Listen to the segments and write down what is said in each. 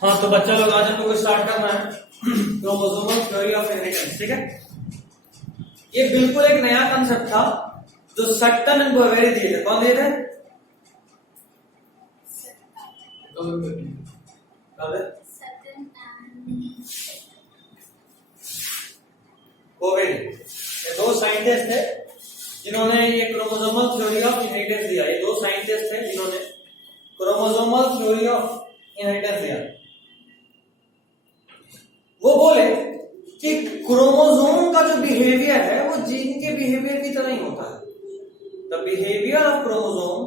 हाँ तो बच्चा लोग आज हम लोग को स्टार्ट करना है क्रोमोसोमल थ्योरी ऑफ इनहेरिटेंस। ठीक है, ये बिल्कुल एक नया कंसेप्ट था जो सट्टन एंड बोवेरी दिए थे। कौन दिए थे? बोवेरी। ये दो साइंटिस्ट थे जिन्होंने ये क्रोमोसोमल थ्योरी ऑफ इनहेरिटेंस दिया। ये दो साइंटिस्ट थे जिन्होंने क्रोमोसोमल थ्योरी ऑफ इनहेरिटेंस दिया। वो बोले कि क्रोमोसोम का जो बिहेवियर है वो जीन के बिहेवियर की तरह ही होता है। The behaviour of chromosome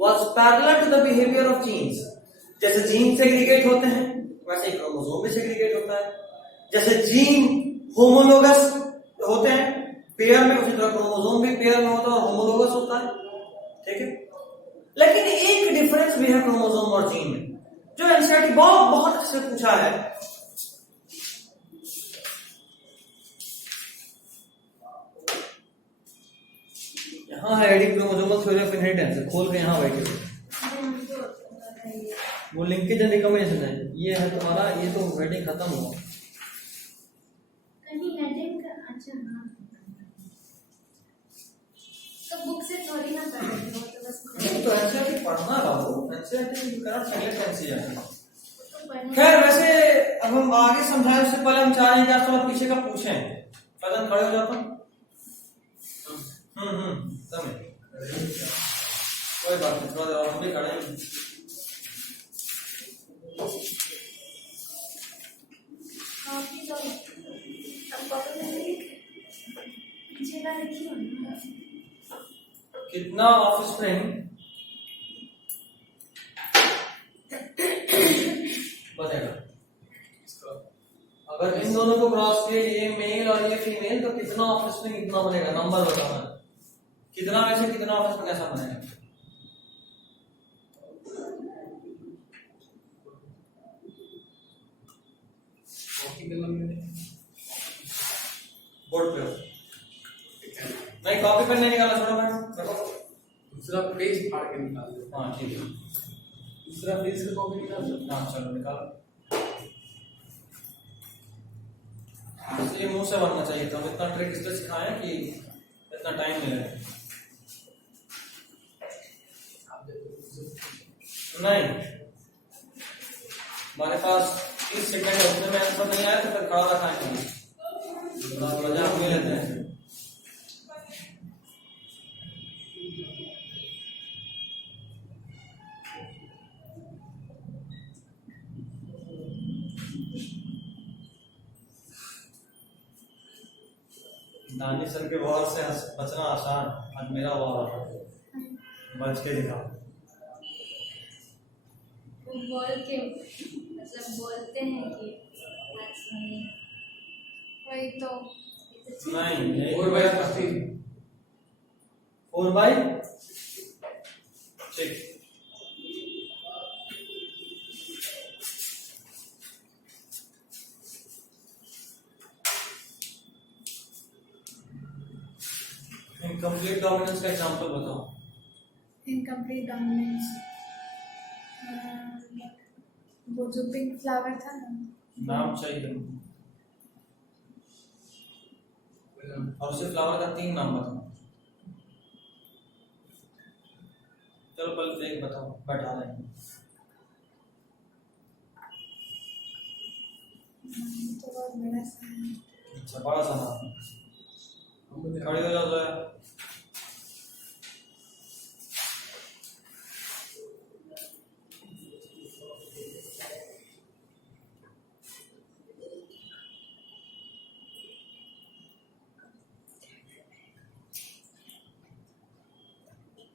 was parallel to the behaviour of genes. जैसे जीन सेग्रीगेट होते हैं वैसे ही क्रोमोसोम भी सेग्रीगेट होता है। जैसे जीन होमोलोगस होते हैं पेयर में, उसी तरह क्रोमोसोम भी पेयर में होता है और होमोलोगस होता है। ठीक है, लेकिन एक डिफरेंस भी है क्रोमोसोम और जीन में, जो एनसीईआरटी बहुत अच्छे से पूछा है। यहाँ है एडी क्रोमोसोमल थ्योरी ऑफ इनहेरिटेंस, खोल के यहाँ बैठे वो लिंकेज एंड रिकॉम्बिनेशन है। ये है तुम्हारा, ये तो हेडिंग खत्म हुआ। कहीं हेडिंग का अच्छा हाँ तो बुक से थोड़ी ना पढ़ेंगे, वो तो बस तो एनसीईआरटी पढ़ना बाबू, NCERT you can not select NCERT. तो खैर वैसे अब हम आगे समझाएं उससे पहले हम चाह रहे हैं कि आप थोड़ा पीछे का पूछें। पता खड़े हो जाता हूँ। समय कोई बात नहीं, थोड़ा देर हम भी खड़े हैं। काफी तो अब कॉपी में पीछे का लिखी हो कितना ऑफस्प्रिंग बनेगा अगर इन दोनों को क्रॉस किए, ये मेल और ये फीमेल, तो कितना ऑफस्प्रिंग इतना बनेगा? नंबर बताना कितना में से कितना ऑफस्प्रिंग ऐसा बनेगा। बोर्ड पे नहीं, कॉपी पेन नहीं निकाला, छोड़ो मैडम। दूसरा पेज फाड़ के निकाल दो। हाँ ठीक है, दूसरा पेज से कॉपी निकाल दो। हाँ चलो निकालो। ये मुंह से बनना चाहिए था, इतना ट्रिक इसलिए सिखाया कि इतना टाइम मिले। नहीं, हमारे पास 30 सेकंड है, उसमें में आंसर नहीं आया तो फिर खड़ा रखा है, मजाक में लेते हैं। नानी सर के वॉर से बचना आसान, आज मेरा वॉर आता बच के दिखा। बोल के मतलब बोलते हैं कि वही तो नहीं 4/15 ठीक। इनकम्प्लीट डोमिनेंस का एग्जांपल बताओ। इनकम्प्लीट डोमिनेंस वो जो पिंक फ्लावर था ना, नाम चाहिए और उसे फ्लावर का 3 नाम बताओ। चलो पहले एक बताओ, बैठा रहे हैं। तो बहुत बड़ा सा है। अच्छा बड़ा सा नाम, खड़े हो जाओ जरा।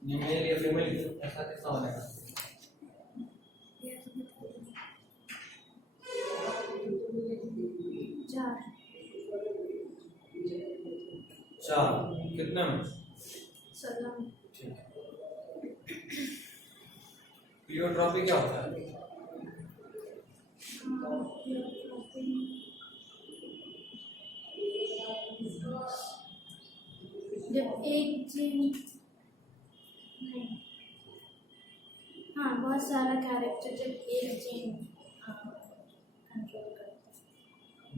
मेल या फीमेल ऐसा कितना बनेगा? चार कितने में? 16 ठीक है। प्लियोट्रॉपी क्या होता है? जब एक जीन हाँ बहुत सारा कैरेक्टर जब एक जीन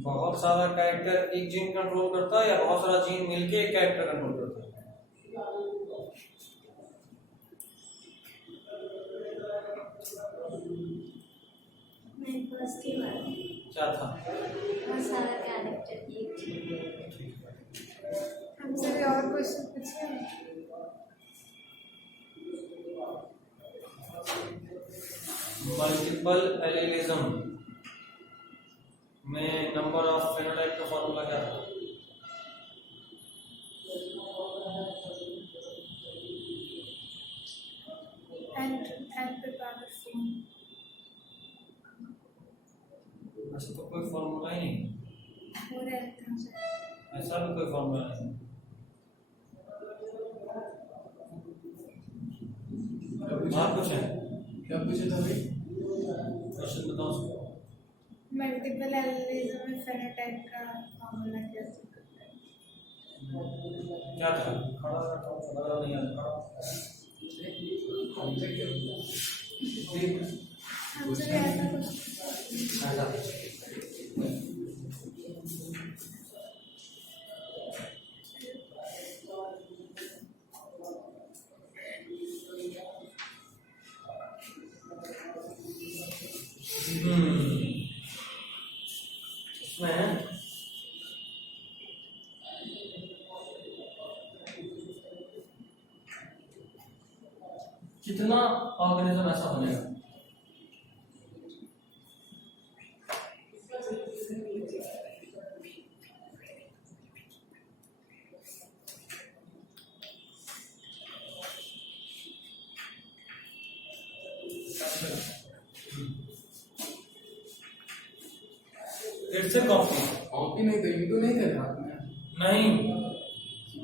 बहुत सारा कैरेक्टर एक जीन कंट्रोल करता है या बहुत सारा जीन मिलके एक कैरेक्टर कंट्रोल करता है? मैं फर्स्ट ही बार क्या था? बहुत सारा कैरेक्टर एक हमसे भी और क्वेश्चन पूछिए। मल्टीपल एलीलिज्म में नंबर ऑफ फेनोटाइप का फॉर्मूला क्या था? and पे पावर 4। ऐसा तो कोई फॉर्मूला ही नहीं, हो रहता है। ऐसा भी कोई फॉर्मूला नहीं। आप पूछे क्या पूछे था भाई? क्वेश्चन बताओ उसको। मल्टीपल एलिलिज्म में फेनोटाइप का फॉर्मूला कैसे करते हैं? क्या था? खड़ा रखा, खड़ा नहीं आता। हमसे क्या हमसे भी ऐसा कुछ ऐसा इसमें कितना ऑर्गेनिज्म ऐसा बनेगा? It's a copy. कॉपी नहीं तो इंटू नहीं करना आपने? नहीं,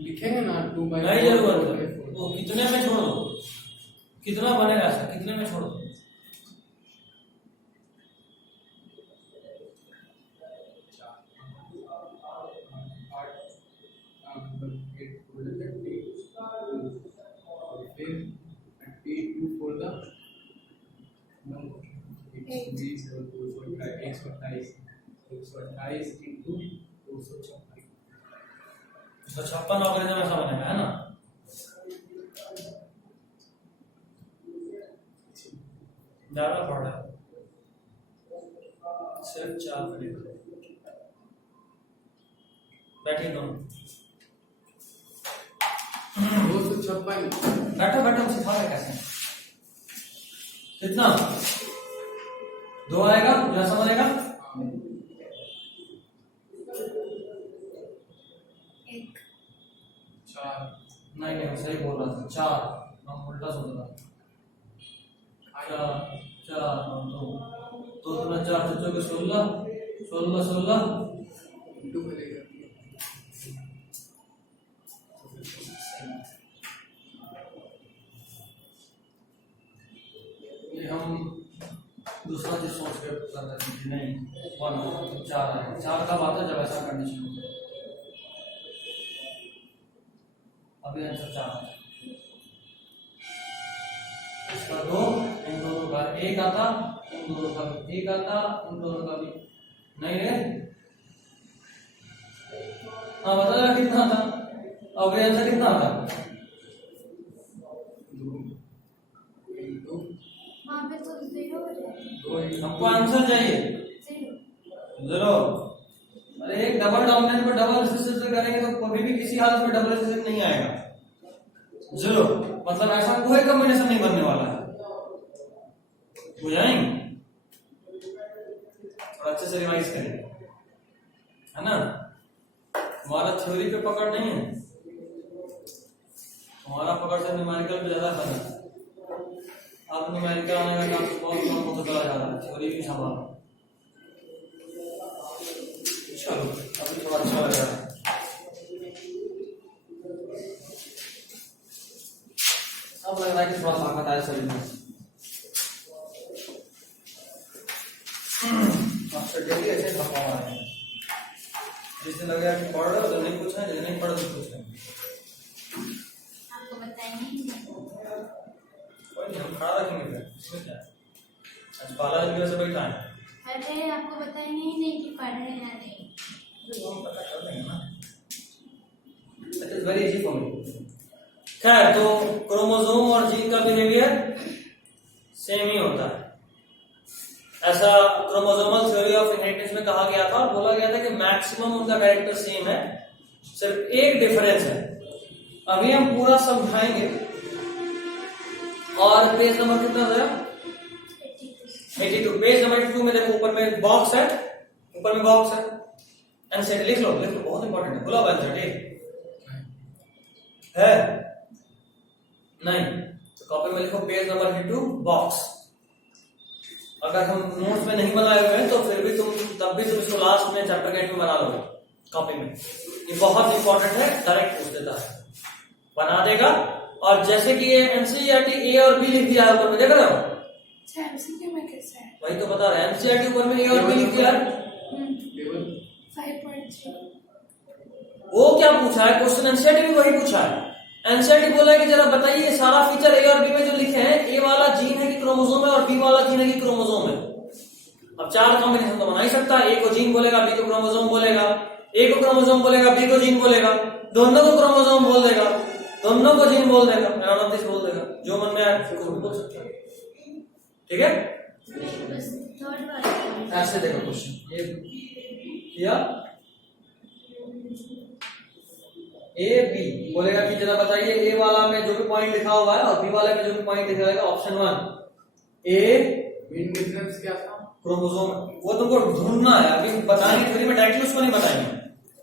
लिखेंगे ना 2 by नहीं 4, जरूरत 4 by है। 4। वो कितने में छोड़ दो, कितना बनेगा ऐसा, कितने में छोड़ दो। तो 56 ऑर्गेनिज्म ऐसा बनेगा, है ना? ज्यादा पड़ रहा है, सिर्फ 4 मिनट बैठिए दोनों। 256 बैठो बैठो, सिखा रहे कैसे। कितना 2 आएगा, जैसा बनेगा। एक 4 नहीं नहीं, सही बोल रहा था, 4। हम उल्टा सोच रहा था। 4 2 2 4 4 16 16 16 इंटू करेगा। ये हम दूसरा चीज सोच के कर रहे थे कि नहीं 1 4 है। 4 का बात है जब ऐसा कंडीशन हो। अभी आंसर 4 है। इसका 2, इन दोनों का 1 आता, इन दोनों का भी 1 आता, इन दोनों का भी नहीं है। हाँ बता जरा कितना आता। अब ये आंसर कितना आता? वहाँ पे तो 0 हो जाएगा। हमको आंसर चाहिए 0। अरे एक डबल डोमिनेंट पर डबल रिसिस्टेंस से करेंगे तो कभी भी किसी हालत में डबल रिसिस्टेंस नहीं आएगा। 0 मतलब ऐसा कोई कॉम्बिनेशन नहीं बनने वाला है। बुझाएंगे? और अच्छे से रिवाइज करें, है ना? हमारा थ्योरी पे पकड़ नहीं है, हमारा पकड़ से न्यूमेरिकल पे ज्यादा फर्क है। अब न्यूमेरिकल आने का काम बहुत कम होता चला जा रहा है, थ्योरी भी संभालो। चलो अभी थोड़ा अच्छा लग रहा है। अब लग रहा है कि थोड़ा ताकत आया शरीर में। आपसे डेली ऐसे खपा हुआ है, जिससे लग रहा है कि पढ़ रहे हो तो नहीं पूछना, जैसे नहीं पढ़ रहे तो पूछना। आपको बताएंगे ही नहीं। कोई नहीं, हम खड़ा रखेंगे फिर, इसमें क्या है। आज बालाजी की वजह से बैठा है। अरे आपको बताएंगे ही नहीं कि पढ़ रहे हैं या नहीं। पता कर देंगे ना, that is very easy for me. खैर, तो क्रोमोसोम और जीन का बिहेवियर सेम ही होता है। ऐसा क्रोमोसोमल थ्योरी ऑफ इनहेरिटेंस में कहा गया था और बोला गया था कि मैक्सिमम उनका कैरेक्टर सेम है, सिर्फ एक डिफरेंस है। अभी हम पूरा समझाएंगे। और पेज नंबर कितना है? 82। पेज नंबर 82 में देखो, ऊपर में बॉक्स है, ऊपर में बॉक्स है, आंसर लिख लो, बहुत इंपॉर्टेंट है। खुला आंसर है नहीं तो कॉपी में लिखो पेज नंबर 82 बॉक्स। अगर हम नोट्स में नहीं बनाए हुए हैं तो फिर भी तुम इसको लास्ट में चैप्टर के एंड में बना लोगे कॉपी में। ये बहुत इंपॉर्टेंट है, डायरेक्ट पूछ देता है, बना देगा। और जैसे कि ये एनसीईआरटी ए और बी लिख दिया है ऊपर में, देख रहे हो? एमसीक्यू में कैसा है? वही तो बता रहे हैं, एनसीईआरटी ऊपर में ए और बी लिख दिया है। 5.3 वो क्या पूछा है क्वेश्चन? एनसीईआरटी भी वही पूछा है। एनसीईआरटी बोला है कि जरा बताइए ये सारा फीचर ए और बी में जो लिखे हैं, ए वाला जीन है कि क्रोमोसोम है और बी वाला जीन है कि क्रोमोसोम है। अब चार कॉम्बिनेशन तो बना ही सकता है, ए को जीन बोलेगा, बी को क्रोमोसोम बोलेगा, ए को क्रोमोसोम बोलेगा, बी को जीन बोलेगा, दोनों को क्रोमोसोम बोल देगा, दोनों को जीन बोल देगा, बोल देगा, जो मन में आए बोल सकता है। ठीक है, बस थर्ड वाला ऐसे देखो क्वेश्चन ये किया, ए बी बोलेगा कि जरा बताइए ए वाला में जो भी पॉइंट लिखा हुआ है और बी वाले में जो भी पॉइंट लिखा रहेगा, ऑप्शन 1 ए मेन डिफरेंस क्या था? क्रोमोसोम। वो तुमको ढूंढना है, अभी बताने थ्योरी में डायरेक्टली उसको नहीं बताएंगे,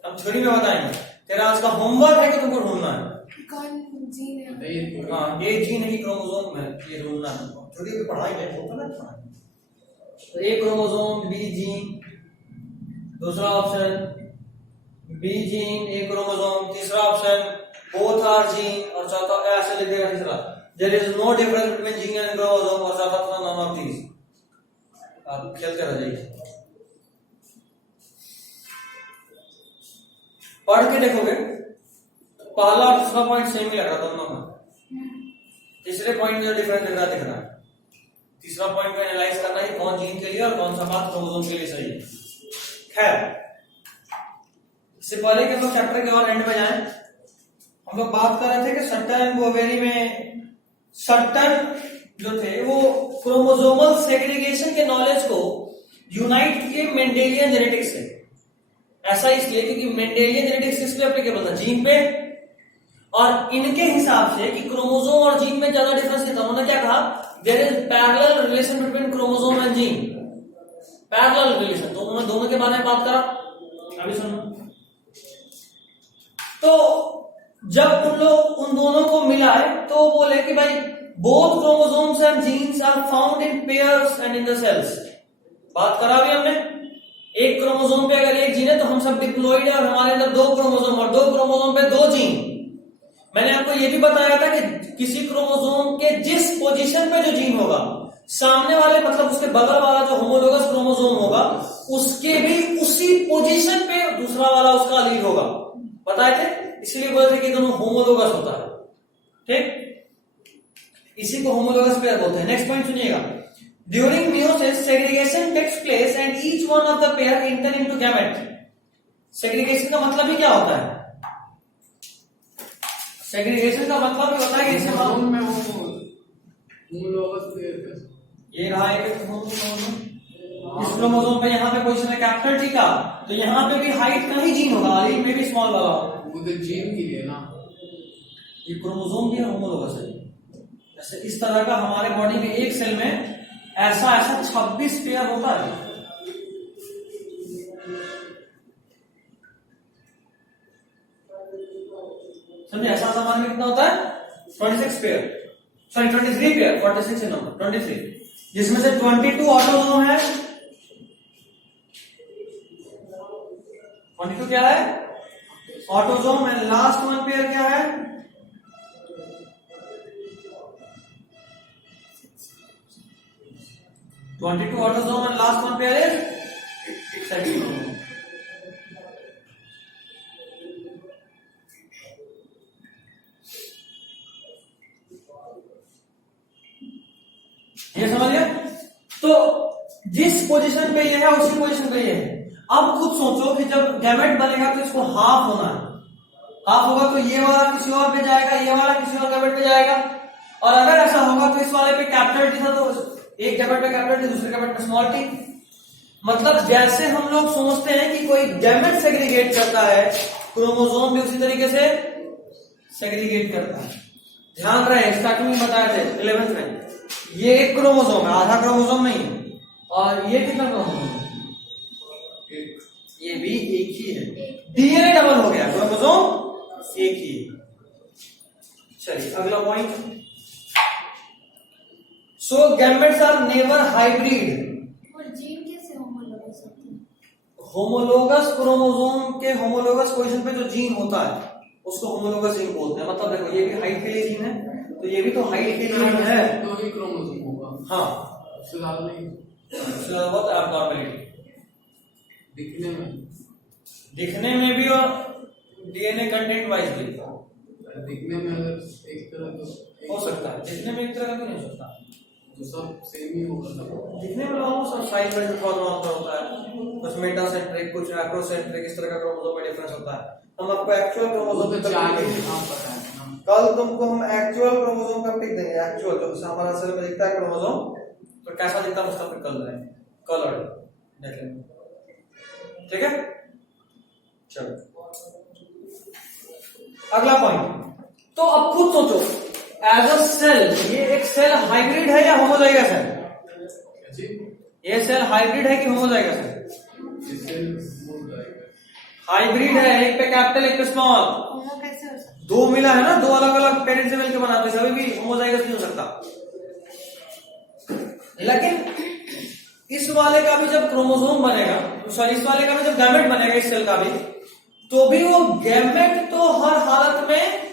हम थ्योरी में बताएंगे। तेरा आज का होमवर्क है कि तुमको ढूंढना है कौन जीन है? हाँ, ए जीन है कि क्रोमोसोम है, ये ढूंढना है तुमको। थ्योरी की पढ़ाई में होता ना पढ़ाई। तो ए क्रोमोसोम बी जीन, दूसरा option B gene A chromosome, तीसरा ऑप्शन बोथ आर जीन, और चौथा ऐसे लिख देगा तीसरा there is no difference between gene and chromosome, और चौथा था नॉन ऑफ दीस। आप खेलते रह जाइए, पढ़ के देखोगे पहला और दूसरा पॉइंट सेम ही लग रहा दोनों में, तीसरे पॉइंट में जो डिफरेंस दिख रहा है, तीसरा पॉइंट को एनालाइज करना है कौन जीन के लिए और कौन सा बात क्रोमोसोम के लिए सही है। खैर, इससे पहले कि हम लोग चैप्टर के और एंड में जाएं, हम लोग बात कर रहे थे कि सर्टन बोवेरी में सर्टन जो थे वो क्रोमोसोमल सेग्रीगेशन के नॉलेज को यूनाइट किए मेंडेलियन जेनेटिक्स से। ऐसा इसलिए क्योंकि मेंडेलियन जेनेटिक्स किस पे एप्लीकेबल था? जीन पे। और इनके हिसाब से कि क्रोमोसोम और जीन में ज्यादा डिफरेंस नहीं था, उन्होंने क्या कहा? There is parallel relation between chromosome and gene, parallel relation. तो उन्होंने दोनों के बारे में बात करा, अभी सुनो। तो जब उन लोग उन दोनों को मिलाए तो बोले कि भाई both chromosomes and genes are found in pairs and in the cells. बात करा भी हमने, एक क्रोमोसोम पे अगर एक जीन है तो हम सब डिप्लॉइड है और हमारे अंदर दो क्रोमोसोम, और दो क्रोमोसोम पे दो जीन। मैंने आपको यह भी बताया था कि किसी क्रोमोसोम के जिस पोजीशन पे जो जीन होगा, सामने वाले मतलब उसके बगल वाला जो होमोलोगस क्रोमोसोम होगा उसके भी उसी पोजीशन पे दूसरा वाला उसका लीड होगा। बताए थे, इसलिए बोलते थे कि दोनों होमोलोगस होता है। ठीक, इसी को होमोलोगस पेयर बोलते हैं। नेक्स्ट पॉइंट सुनिएगा, during meiosis segregation takes place and each one of the pair enter into gamete. Segregation का मतलब ही क्या होता है? सेग्रीगेशन का मतलब ही होता है कि इसे मालूम में होमोलोगस पेयर का ये रहा है कि इस क्रोमोसोम पे यहाँ पे पोजीशन है कैपिटल टी का, तो यहाँ पे भी हाइट का ही जीन होगा, लीड में भी स्मॉल वाला होगा। वो तो जीन के लिए ना, ये क्रोमोसोम भी है, होमोलोगस है। जैसे इस तरह का हमारे बॉडी में एक सेल में ऐसा 26 पेयर होता है। समझे? ऐसा सामान में कितना होता है? 26 पेयर, सॉरी 23 पेयर, 46 है नंबर 23, जिसमें से 22 ऑटोसोम है। 22 क्या है? ऑटोसोम है। लास्ट वन पेयर क्या है? 22 autosome and last one pair is सेक्सोम। ये समझ गया? तो जिस पोजीशन पे ये है उसी पोजीशन पे ये है। अब खुद सोचो कि जब गैमेट बनेगा तो इसको हाफ होना है, हाफ होगा तो ये वाला किसी और पे जाएगा, ये वाला किसी और गैमेट पे जाएगा। और अगर ऐसा होगा तो इस वाले पे कैपिटल टी था तो एक गैमेट पे कैपिटल टी, दूसरे गैमेट पे स्मॉल टी। मतलब जैसे हम लोग सोचते हैं कि कोई गैमेट सेग्रीगेट करता है, क्रोमोसोम भी उसी तरीके से सेग्रीगेट करता है। ध्यान रहे, स्टार्टिंग में बताए थे 11th में, ये एक क्रोमोसोम है, आधा क्रोमोसोम नहीं है। और ये कितना क्रोमोसोम है? ये भी एक ही है। डीएनए डबल हो गया, क्रोमोसोम एक ही। चलिए अगला point. So gametes are never hybrid. और जीन कैसे होमोलोगस होते हैं? होमोलोगस क्रोमोसोम के होमोलोगस पोजीशन पे जो जीन होता है उसको होमोलोगस जीन बोलते हैं। मतलब देखो, ये भी हाइट के लिए जीन है, तो ये भी तो हाइट के लिए जीन है। तो ही क्रोमोसोम होगा। हाँ, उससे ज्यादा नहीं। उससे ज्यादा बहुत एब्नॉर्मलिटी दिखने में भी और डीएनए कंटेंट वाइज भी। दिखने में अगर एक तरह तो हो सकता है, दिखने में एक तरह का भी नहीं हो सकता, तो सब सेम ही होगा सब। दिखने में ऑलमोस्ट सब साइज वाइज थोड़ा थोड़ा अंतर होता है, कुछ मेटासेंट्रिक कुछ एक्रोसेंट्रिक इस तरह का क्रोमोसोम में डिफरेंस होता है। हम आपको एक्चुअल क्रोमोसोम तो चार ही नाम पता है ना। कल तुमको हम एक्चुअल क्रोमोसोम का पिक देंगे, एक्चुअल जो हमारा सेल में दिखता है क्रोमोसोम, तो कैसा दिखता है उसका पिक कल देंगे, कलर देख लेंगे, ठीक है। चलो अगला पॉइंट। तो अब खुद सोचो, एज अ सेल ये एक सेल हाइब्रिड है या होमोजाइगस है? जी, ये सेल हाइब्रिड है कि होमोजाइगस है? इससे मूव जाएगा। हाइब्रिड है, एक पे कैपिटल एक पे स्मॉल, होमो कैसे हो सकता दो मिला है ना, दो अलग अलग पेरेंट्स से मिलकर बनाते हैं, कभी भी होमोजाइगस नहीं हो सकता। लेकिन इस वाले का भी जब क्रोमोसोम बनेगा, सॉरी इस वाले का भी जब गैमेट बनेगा, इस सेल का भी, तो भी वो गैमेट तो हर हालत में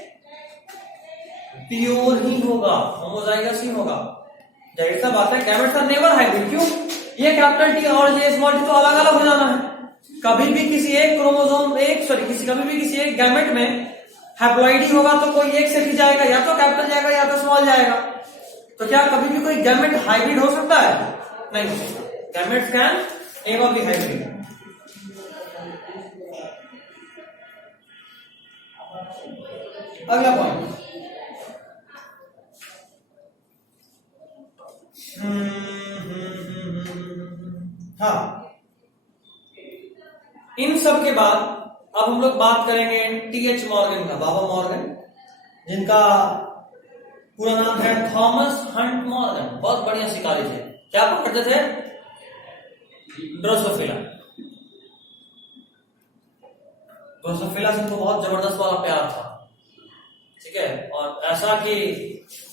प्योर ही होगा, होमोजाइगस ही होगा। जाहिर सा बात है, गैमेट्स आर नेवर हाइब्रिड। क्यों? ये कैपिटल टी और ये स्मॉल टी तो अलग अलग हो जाना है। कभी भी किसी एक क्रोमोसोम कभी भी किसी एक गैमेट में हैप्लॉइड ही होगा तो कोई एक से ही जाएगा, या तो कैपिटल जाएगा या तो स्मॉल जाएगा। तो क्या कभी भी कोई गैमेट हाइब्रिड हो सकता है? नहीं हो सकता। Gametes can never be hybrid. अगला पॉइंट। हाँ, इन सब के बाद अब हम लोग बात करेंगे टीएच मॉर्गन का, बाबा मॉर्गन, जिनका पूरा नाम है थॉमस हंट मॉर्गन। बहुत बढ़िया शिकारी थे। क्या पकड़ते थे? ड्रोसोफिला। ड्रोसोफिला से उनको बहुत जबरदस्त वाला प्यार था, ठीक है। और ऐसा कि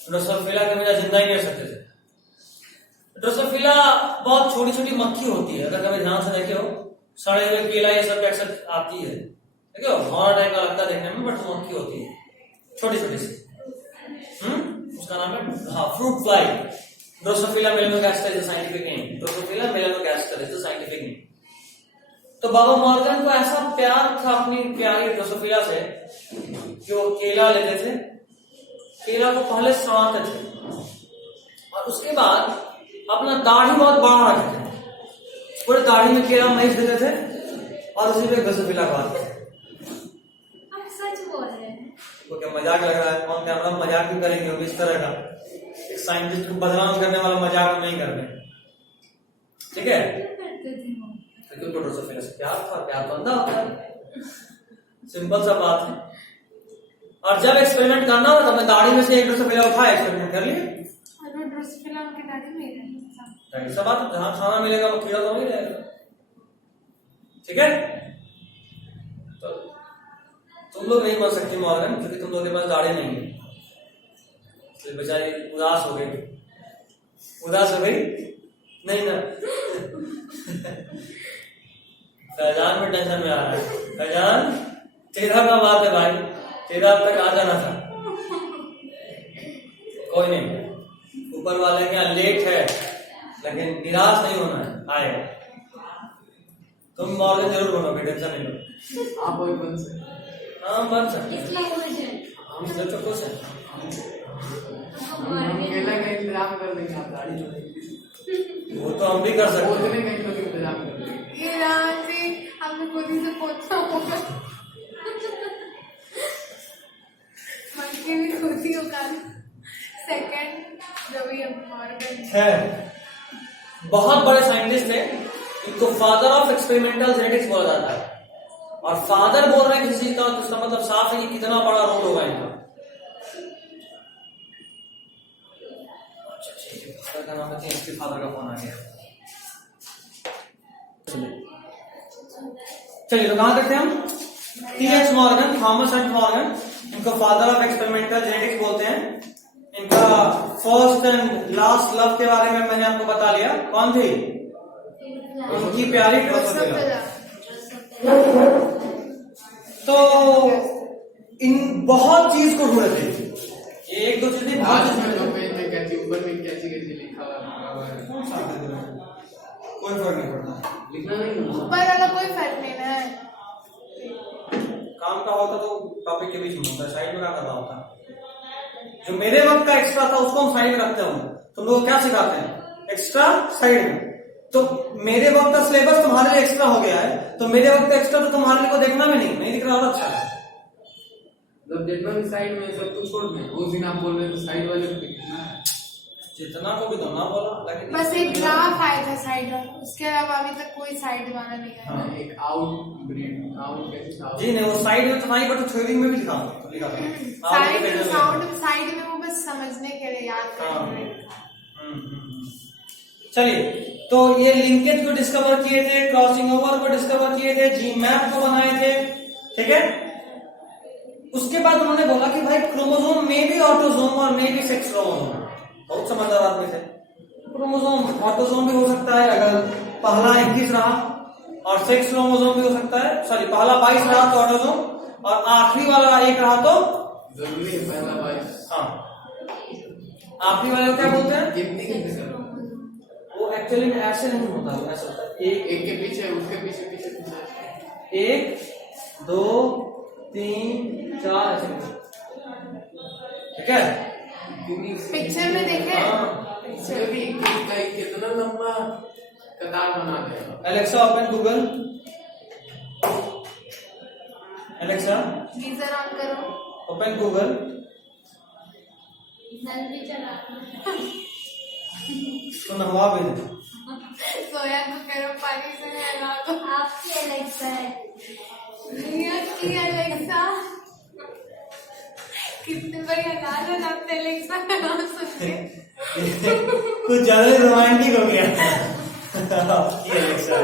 ड्रोसोफिला के बिना जिंदा ही नहीं रह सकते थे। ड्रोसोफिला बहुत छोटी छोटी मक्खी होती है, अगर कभी ध्यान से देखे हो, सड़े हुए केला ये सब अक्सर आती है, ठीक है। हमारा टाइप का लगता है देखने में, बट मक्खी होती है छोटी छोटी सी। उसका नाम है हाँ fruit fly. Drosophila melanogaster is the scientific name. Drosophila melanogaster is the scientific name. तो बाबा मॉर्गन को ऐसा प्यार था अपनी प्यारी ड्रोसोफिला से कि वो केला लेते थे, केला को पहले सड़ाते थे और उसके बाद अपना दाढ़ी बहुत बड़ा रखते थे, पूरे दाढ़ी में केला मैच देते थे और उसी पे ड्रोसोफिला को आते थे। आप सच बोल रहे हैं? तो क्या मजाक लग रहा है? कौन कैमरा मजाक भी करेंगे वो इस तरह का, एक साइंटिस्ट को बदनाम करने वाला मजाक नहीं करने, ठीक है। क्योंकि ड्रोसोफिला से प्यार था, प्यार तो अंधा होता है, सिंपल सा बात है। और जब एक्सपेरिमेंट करना हो तो हमने दाढ़ी में से एक ड्रोसोफिला उठाया, एक्सपेरिमेंट कर लिए। और वो ड्रोसोफिला उनके दाढ़ी में ही रहता सब बात, जहां खाना मिलेगा वो कीड़ा तो नहीं रहेगा, ठीक है। तो तुम लोग नहीं बन सकती मॉर्गन, क्योंकि तुम लोग के पास दाढ़ी नहीं है, इसलिए बेचारी उदास हो गई। उदास हो गई नहीं ना? फैजान में टेंशन में आ रहा है। फैजान, तेरा का बात है भाई, तेरा अब तक आ जाना था। कोई नहीं, ऊपर वाले के यहाँ लेट है, लेकिन निराश नहीं होना है, आएगा। तुम मॉर्गन जरूर बनोगे, टेंशन नहीं लो। आप वही बन सकते। हाँ बन सकते, इसलिए मुझे हम तो खुश हैं। हम केला का इंतजाम कर देंगे, आप दाढ़ी छोड़ेंगे। वो तो हम भी कर सकते हैं। उतने का इंतजाम कर देंगे। ये राजी खुद ही से पोछना होगा। मंकी भी खुद ही होगा। सेकंड जो भी मॉर्गन है, बहुत बड़े साइंटिस्ट थे, इनको फादर ऑफ एक्सपेरिमेंटल जेनेटिक्स बोला जाता है। और फादर बोल रहे हैं किसी चीज का, तो इसका मतलब साफ है कि कितना बड़ा रोल होगा इनका। अच्छा ठीक है, फादर का नाम है, इसके फादर का फोन आ गया। चलिए तो कहां करते हैं हम? TH. Morgan, Thomas and Morgan, इनको फादर ऑफ एक्सपेरिमेंटल जेनेटिक्स बोलते हैं। इनका फर्स्ट एंड लास्ट लव के बारे में मैंने आपको बता लिया। कौन थी? उनकी प्यारी ड्रोसोफिला। तो इन बहुत चीज को ढूंढे थे, एक दो चीजें बहुत ऊपर में कैची लिखा हुआ है। कौन सा कोई फर्क नहीं पड़ता, लिखना नहीं ऊपर वाला कोई फर्क नहीं है। काम का होता तो टॉपिक के बीच में होता है, साइड में क्या कर रहा होता। जो मेरे वक्त का एक्स्ट्रा था उसको हम साइड में रखते हूँ। तुम लोग क्या सिखाते हैं? एक्स्ट्रा साइड में। तो मेरे वक्त का सिलेबस तुम्हारे लिए एक्स्ट्रा हो गया है, तो मेरे वक्त का एक्स्ट्रा तो तुम्हारे लिए को देखना भी नहीं दिख रहा, और अच्छा है। जब देखना भी साइड में, सब कुछ छोड़ दें। उस दिन आप बोल रहे थे साइड वाले को देखना है, जितना को भी तो ना बोला, लेकिन बस एक ग्राफ आया था साइड वाला, उसके अलावा अभी तक कोई साइड वाला नहीं आया। हाँ। एक आउट ब्रीड आउट कैसे out? जी नहीं, वो साइड में तो नहीं, बट थ्योरी में भी लिखा था। साइड में वो बस समझने के लिए, याद करने के लिए लिखा। चलिए, तो ये लिंकेज को डिस्कवर किए थे, क्रॉसिंग ओवर को डिस्कवर किए थे, जी मैप को बनाए थे, ठीक है। उसके बाद उन्होंने बोला कि भाई क्रोमोसोम में भी ऑटोसोम और में भी सेक्स क्रोमोसोम। बहुत समझदार आदमी थे। क्रोमोसोम ऑटोसोम भी हो सकता है अगर पहला 21 रहा, और सेक्स क्रोमोसोम भी हो सकता है, सॉरी पहला 22 रहा तो ऑटोसोम, और आखिरी वाला 1 रहा तो जरूरी है पहला 22। हाँ, आखिरी वाले को क्या बोलते हैं? कितनी वो एक्चुअली में ऐसे नहीं होता है, ऐसा होता है एक के पीछे, उसके पीछे पीछे पीछे 1 2 3 4 ऐसे, ठीक है। पिक्चर में देखे इसमें भी कितना लंबा कतार बना दिया। Alexa open Google, Alexa geyser on करो, ओपन गूगल। नल भी चला। तो नहवा भी दे। सोया को करो पानी से नहला दो। आपकी एलेक्सा है। रिया की एलेक्सा कितने बढ़िया नाम है आपने एलेक्सा का नाम सुन के। कुछ ज्यादा ही रोमांटिक हो गया। आपकी एलेक्सा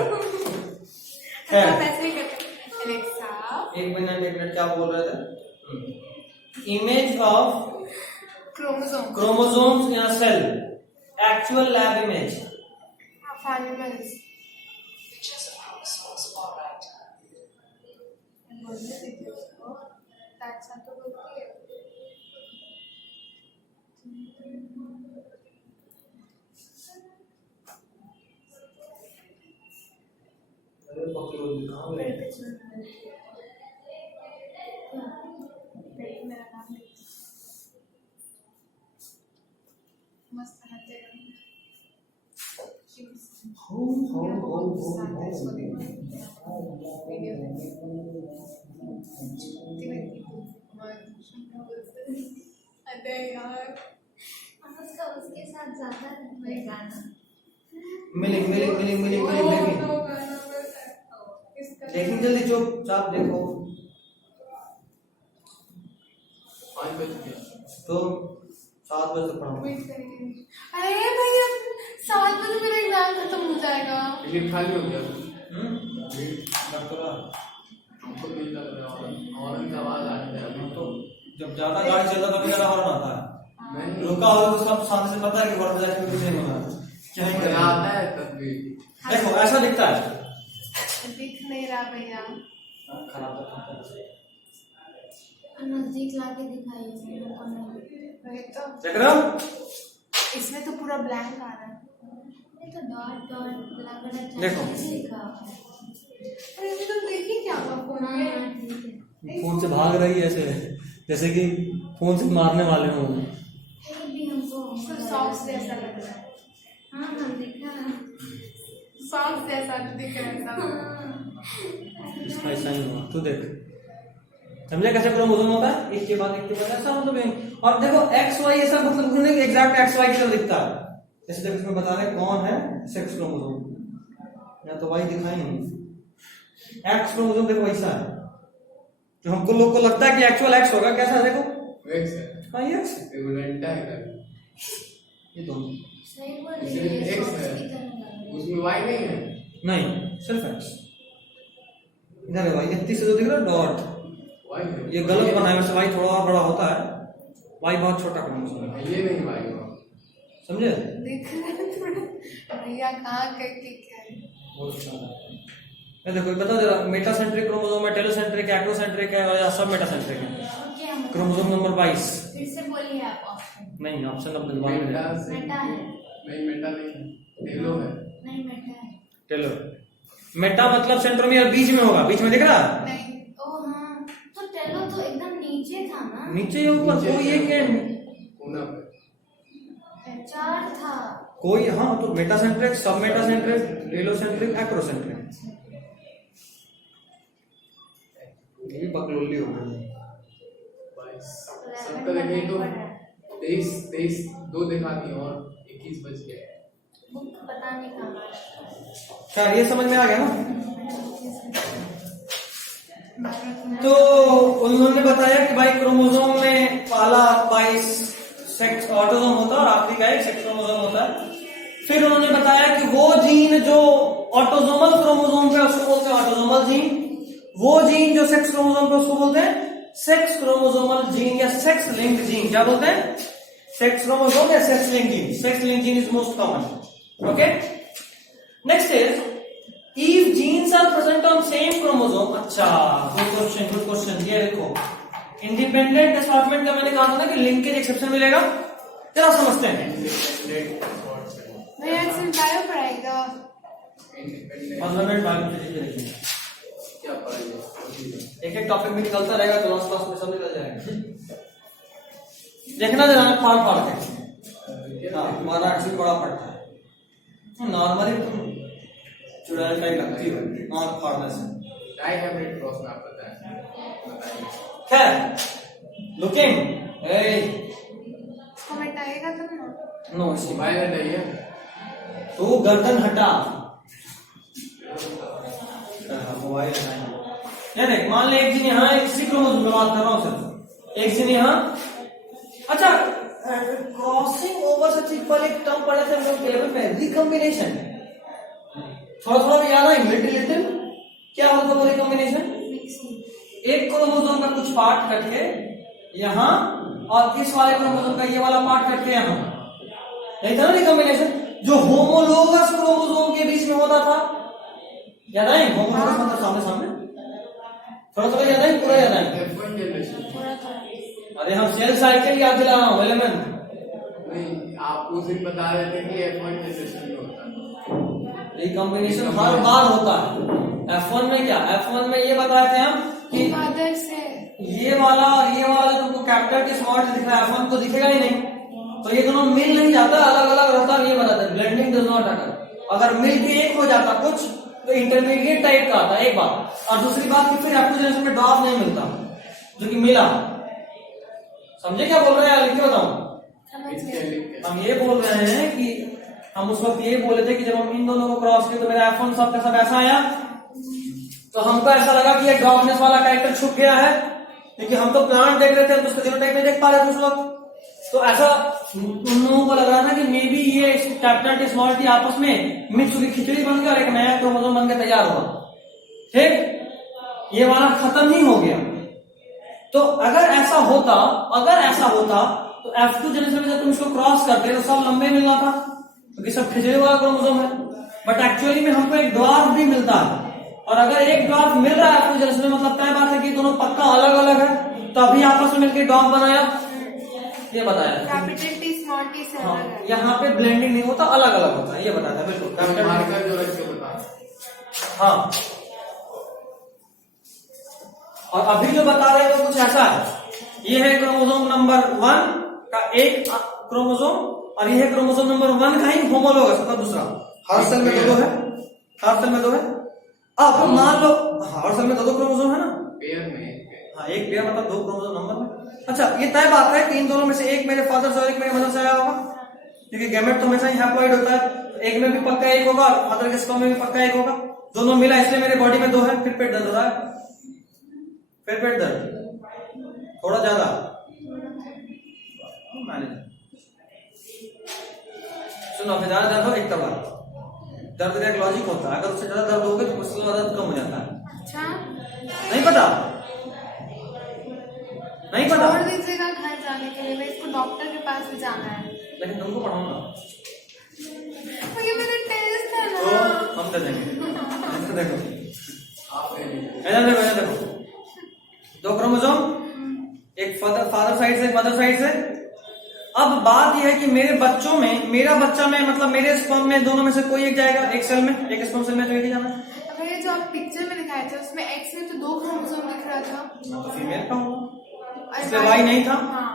है। आप ऐसे ही करते हैं, एलेक्सा एक मिनट क्या बोल रहे थे? Image of chromosomes in a cell, actual lab image of animals. अच्छा तो बोलती है। मस्त अरे यार उसके साथ ज्यादा है गाना। मिलिंग लेकिन जल्दी चुपचाप देखो। 5 बजे तो 7 बजे तक पढ़ाऊंगा। अरे भैया 7 बजे मेरा एग्जाम खत्म हो जाएगा। टिकट खाली हो गया। हमको भी लग रहा है हॉर्न का आवाज आ रहा है। तो जब ज्यादा गाड़ी चलता तभी ज्यादा हॉर्न आता है। नहीं रुका हो तो सब सामने से पता है कि वर्ड जाके कुछ नहीं होना, क्या ही मजा आता है तब भी। देखो ऐसा दिखता है। दिख नहीं रहा भैया। खराब नजदीक लाके दिखाइए। वही तो देख रहे हो? इसमें तो पूरा ब्लैंक आ रहा है। ये तो डॉट डॉट लग रहा है। देखो। लिखा। अरे ये तो देखिए क्या हुआ फोन हाँ में। ठीक है। फोन से भाग रही है ऐसे, जैसे कि फोन से मारने वाले हों। ये भी हमको तो सॉक्स जैसा लग रहा है। हाँ देखा। सॉक्स जैसा दिख रहा है सब। इसका ऐसा ही हुआ, तू देख समझे कैसे क्रोमोसोम होता है, एक के बाद ऐसा मतलब है। और देखो एक्स वाई ऐसा मतलब कुछ नहीं एग्जैक्ट एक्स वाई की तरह दिखता है। जैसे देखो इसमें बता रहे कौन है सेक्स क्रोमोसोम, या तो वाई दिखाई नहीं, एक्स क्रोमोसोम देखो ऐसा है जो हमको लोग को लगता है कि एक्चुअल एक्स होगा, कैसा है देखो एक्स है, हाँ ये एक्स देखो डेल्टा है इधर, ये दोनों सही बोल सिर्फ रही है, एक्स सॉस है, की तरह लग रही है। उसमें वाई नहीं है। नहीं सिर्फ एक्स, इधर है वाई, 31 से जो दिख रहा है डॉट, वाई है। ये गलत बनाया वैसे वाई थोड़ा और बड़ा होता है, वाई बहुत छोटा क्रोमोसोम है, ये नहीं वाई होगा। समझे? देख रहे हैं थोड़ा भैया कहाँ करके क्या है। बहुत अच्छा है। ये देखो बता दे रहा मेटासेंट्रिक क्रोमोसोम है, टेलोसेंट्रिक है, एक्रोसेंट्रिक है और सब मेटासेंट्रिक है। ओके, हम क्रोमोसोम नंबर 22 फिर से बोलिए आप ऑप्शन। नहीं ऑप्शन नंबर 22 मेटा है से मेटा है, नहीं, मेटा नहीं है, टेलो है। नहीं मेटा है। टेलो। मेटा मतलब सेंट्रोमियर बीच में होगा, बीच में दिख रहा है नहीं ओ हाँ, तो टेलो तो एकदम नीचे था ना। नीचे या ऊपर नीचे कोई एक है, कोना पे। 4 था। कोई हाँ तो मेटासेंट्रिक, सब मेटासेंट्रिक, टेलोसेंट्रिक, एक्रोसेंट्रिक, ये बकलोली हो गई। 22 सबका देखिए तो 23 दो दिखा दी और 21 बच गया। बुक पता नहीं कहाँ है। क्या ये समझ में आ गया ना? तो उन्होंने बताया कि भाई क्रोमोसोम में पहला 22 सेक्स ऑटोसोम होता है और आखिरी का एक सेक्स क्रोमोसोम होता है। फिर उन्होंने बताया कि वो जीन जो ऑटोसोमल क्रोमोसोम पे उसको बोलते हैं ऑटोसोमल जीन, वो जीन जो सेक्स क्रोमोसोम पे उसको बोलते हैं सेक्स क्रोमोसोमल जीन या सेक्स लिंक्ड जीन। क्या बोलते हैं? सेक्स क्रोमोसोम या sex linked gene. Sex linked gene is most common. Okay, next is if genes are present on same chromosome। अच्छा गुड क्वेश्चन। ये देखो इंडिपेंडेंट असॉर्टमेंट का मैंने कहा था ना कि लिंकेज एक्सेप्शन मिलेगा, जरा समझते हैं। भैया सिर्फ बायो पढ़ाएगा। फंडामेंटल बायोलॉजी के देखिए क्या पढ़ेंगे? एक एक टॉपिक भी निकलता रहेगा, क्लास क्लास में सब निकल जाएगा। देखना जरा फाड़ फाड़ के। हाँ हमारा एक्चुअली बड़ा पड़ता है, नॉर्मली चुड़ैल टाइप लगती है आंख फाड़ने से। डाइहाइब्रिड क्रॉस में आप बताएं। खैर लुकिंग इसको मिटाएगा तुम ना। नो मोबाइल हटाइए। तू गर्दन हटा, मोबाइल ये देख, मान ले एक दिन यहाँ एक इसी क्रोमोसोम में बात कर रहा हूँ सिर्फ, एक दिन यहाँ। अच्छा क्रॉसिंग ओवर से ठीक पर एक टर्म पढ़े थे हम लोग लेवल पे, रिकॉम्बिनेशन। थोड़ा थोड़ा याद है लिटिल लिटिल, क्या होता है रिकॉम्बिनेशन? मिक्सिंग। एक क्रोमोसोम का कुछ पार्ट रखे यहाँ और इस वाले क्रोमोसोम का ये वाला पार्ट रखे यहाँ, नहीं था ना रिकॉम्बिनेशन? जो होमोलोगस क्रोमोसोम के बीच में होता था, याद है? होमोलोगस मतलब सामने सामने, थोड़ा थोड़ा याद है, पूरा याद है? F1 generation. पूरा था। अरे हम सेल साइकिल याद दिला रहा हूँ एलिमेंट। नहीं, आप उस दिन बता रहे थे कि F1 जनरेशन में होता है। रिकॉम्बिनेशन हर बार होता है। F1 में क्या, F1 में ये बताए थे हम कि फादर से ये वाला और ये वाला जो तुमको कैपिटल के स्मॉल दिख रहा है, F1 तो दिखेगा ही नहीं, तो ये दोनों मिल नहीं जाता, अलग अलग रहता, ये बताते हैं ब्लेंडिंग डज नॉट अकर। अगर मिल के एक हो जाता कुछ तो इंटरमीडिएट टाइप का आता, एक बात। और दूसरी बात कि फिर F2 जनरेशन में ड्रॉप नहीं मिलता जो कि मिला। समझे क्या बोल रहे हैं, लिख के बताऊं? समझ गए। हम ये बोल रहे हैं कि हम उस वक्त ये बोले थे कि जब हम इन दोनों को क्रॉस किए तो मेरा F1 सब का सब ऐसा आया, तो हमको ऐसा लगा कि ये ड्रॉपनेस वाला कैरेक्टर छुप गया है, क्योंकि हम तो प्लांट देख रहे थे, तो उसका जीनोटाइप नहीं देख पा रहे थे उस वक्त। तो ऐसा उन लोगों को लग रहा था कि मे बी ये कैपिटल टी स्मॉल टी आपस में मिक्स होकर खिचड़ी बन गया और एक नया क्रोमोसोम बन के तैयार हुआ। ठीक, ये वाला खत्म ही हो गया। तो अगर ऐसा होता तो F2 जनरेशन में जब तुम इसको क्रॉस करते तो सब लंबे मिल रहा था, क्योंकि सब खिचड़ी वाला क्रोमोसोम है। बट एक्चुअली में हमको एक ड्वार्फ भी मिलता है, और अगर एक ड्वार्फ मिल रहा है F2 जनरेशन में, मतलब तय बात है कि दोनों पक्का अलग अलग है, तो अभी आपस में मिलकर ड्वार्फ बनाया, ये बताया। कैपिटल टी स्मॉल टी से हाँ, अलग है। यहाँ पे ब्लेंडिंग नहीं होता, अलग अलग होता है, ये बताया बिल्कुल। मार्कर जो रख के बता। हाँ, और अभी जो बता रहे हैं वो कुछ ऐसा है, ये है क्रोमोसोम नंबर 1 का एक क्रोमोसोम, और ये है क्रोमोसोम नंबर 1 का ही होमोलोगस, मतलब दूसरा। हर सेल में दो है, हर सेल में दो है। अब मान लो हर सेल में दो क्रोमोसोम है ना, पेयर में हाँ एक पेयर मतलब 2 क्रोमोसोम नंबर में। अच्छा ये तय बात है कि इन दोनों में से एक मेरे फादर से और एक मेरे मदर से आया होगा, क्योंकि गैमेट तो हमेशा ही हैप्लॉइड होता है, तो एक में भी पक्का एक होगा और फादर के स्पर्म में भी पक्का एक होगा, दोनों मिला इसलिए मेरे बॉडी में 2 है। फिर पेट दर्द हो रहा है, फिर पेट दर्द थोड़ा ज्यादा सुनो, फिर ज्यादा दर्द हो एक दबा, दर्द का एक लॉजिक होता है, अगर उससे ज्यादा दर्द होगा तो उससे ज्यादा दर्द कम हो जाता है। अच्छा, नहीं पता, नहीं पता, छोड़ दीजिएगा घर जाने के लिए, मैं इसको डॉक्टर के पास भी जाना है। लेकिन तुमको पढ़ाऊंगा तो ये मेरा टेस्ट है तो ना। हम दे देंगे। देखो आप देखो 2 क्रोमोसोम, एक फादर साइड से एक मदर साइड से। अब बात यह है कि मेरे बच्चों में, मेरा बच्चा में मतलब मेरे स्पर्म में दोनों में से कोई एक जाएगा, एक सेल में, एक स्पर्म सेल में तो एक ही जाना है। अब ये जो आप पिक्चर में दिखाए थे उसमें एक्स में तो 2 क्रोमोसोम दिख रहा था, तो फीमेल का होगा, और इसलिए वाई नहीं था। हाँ,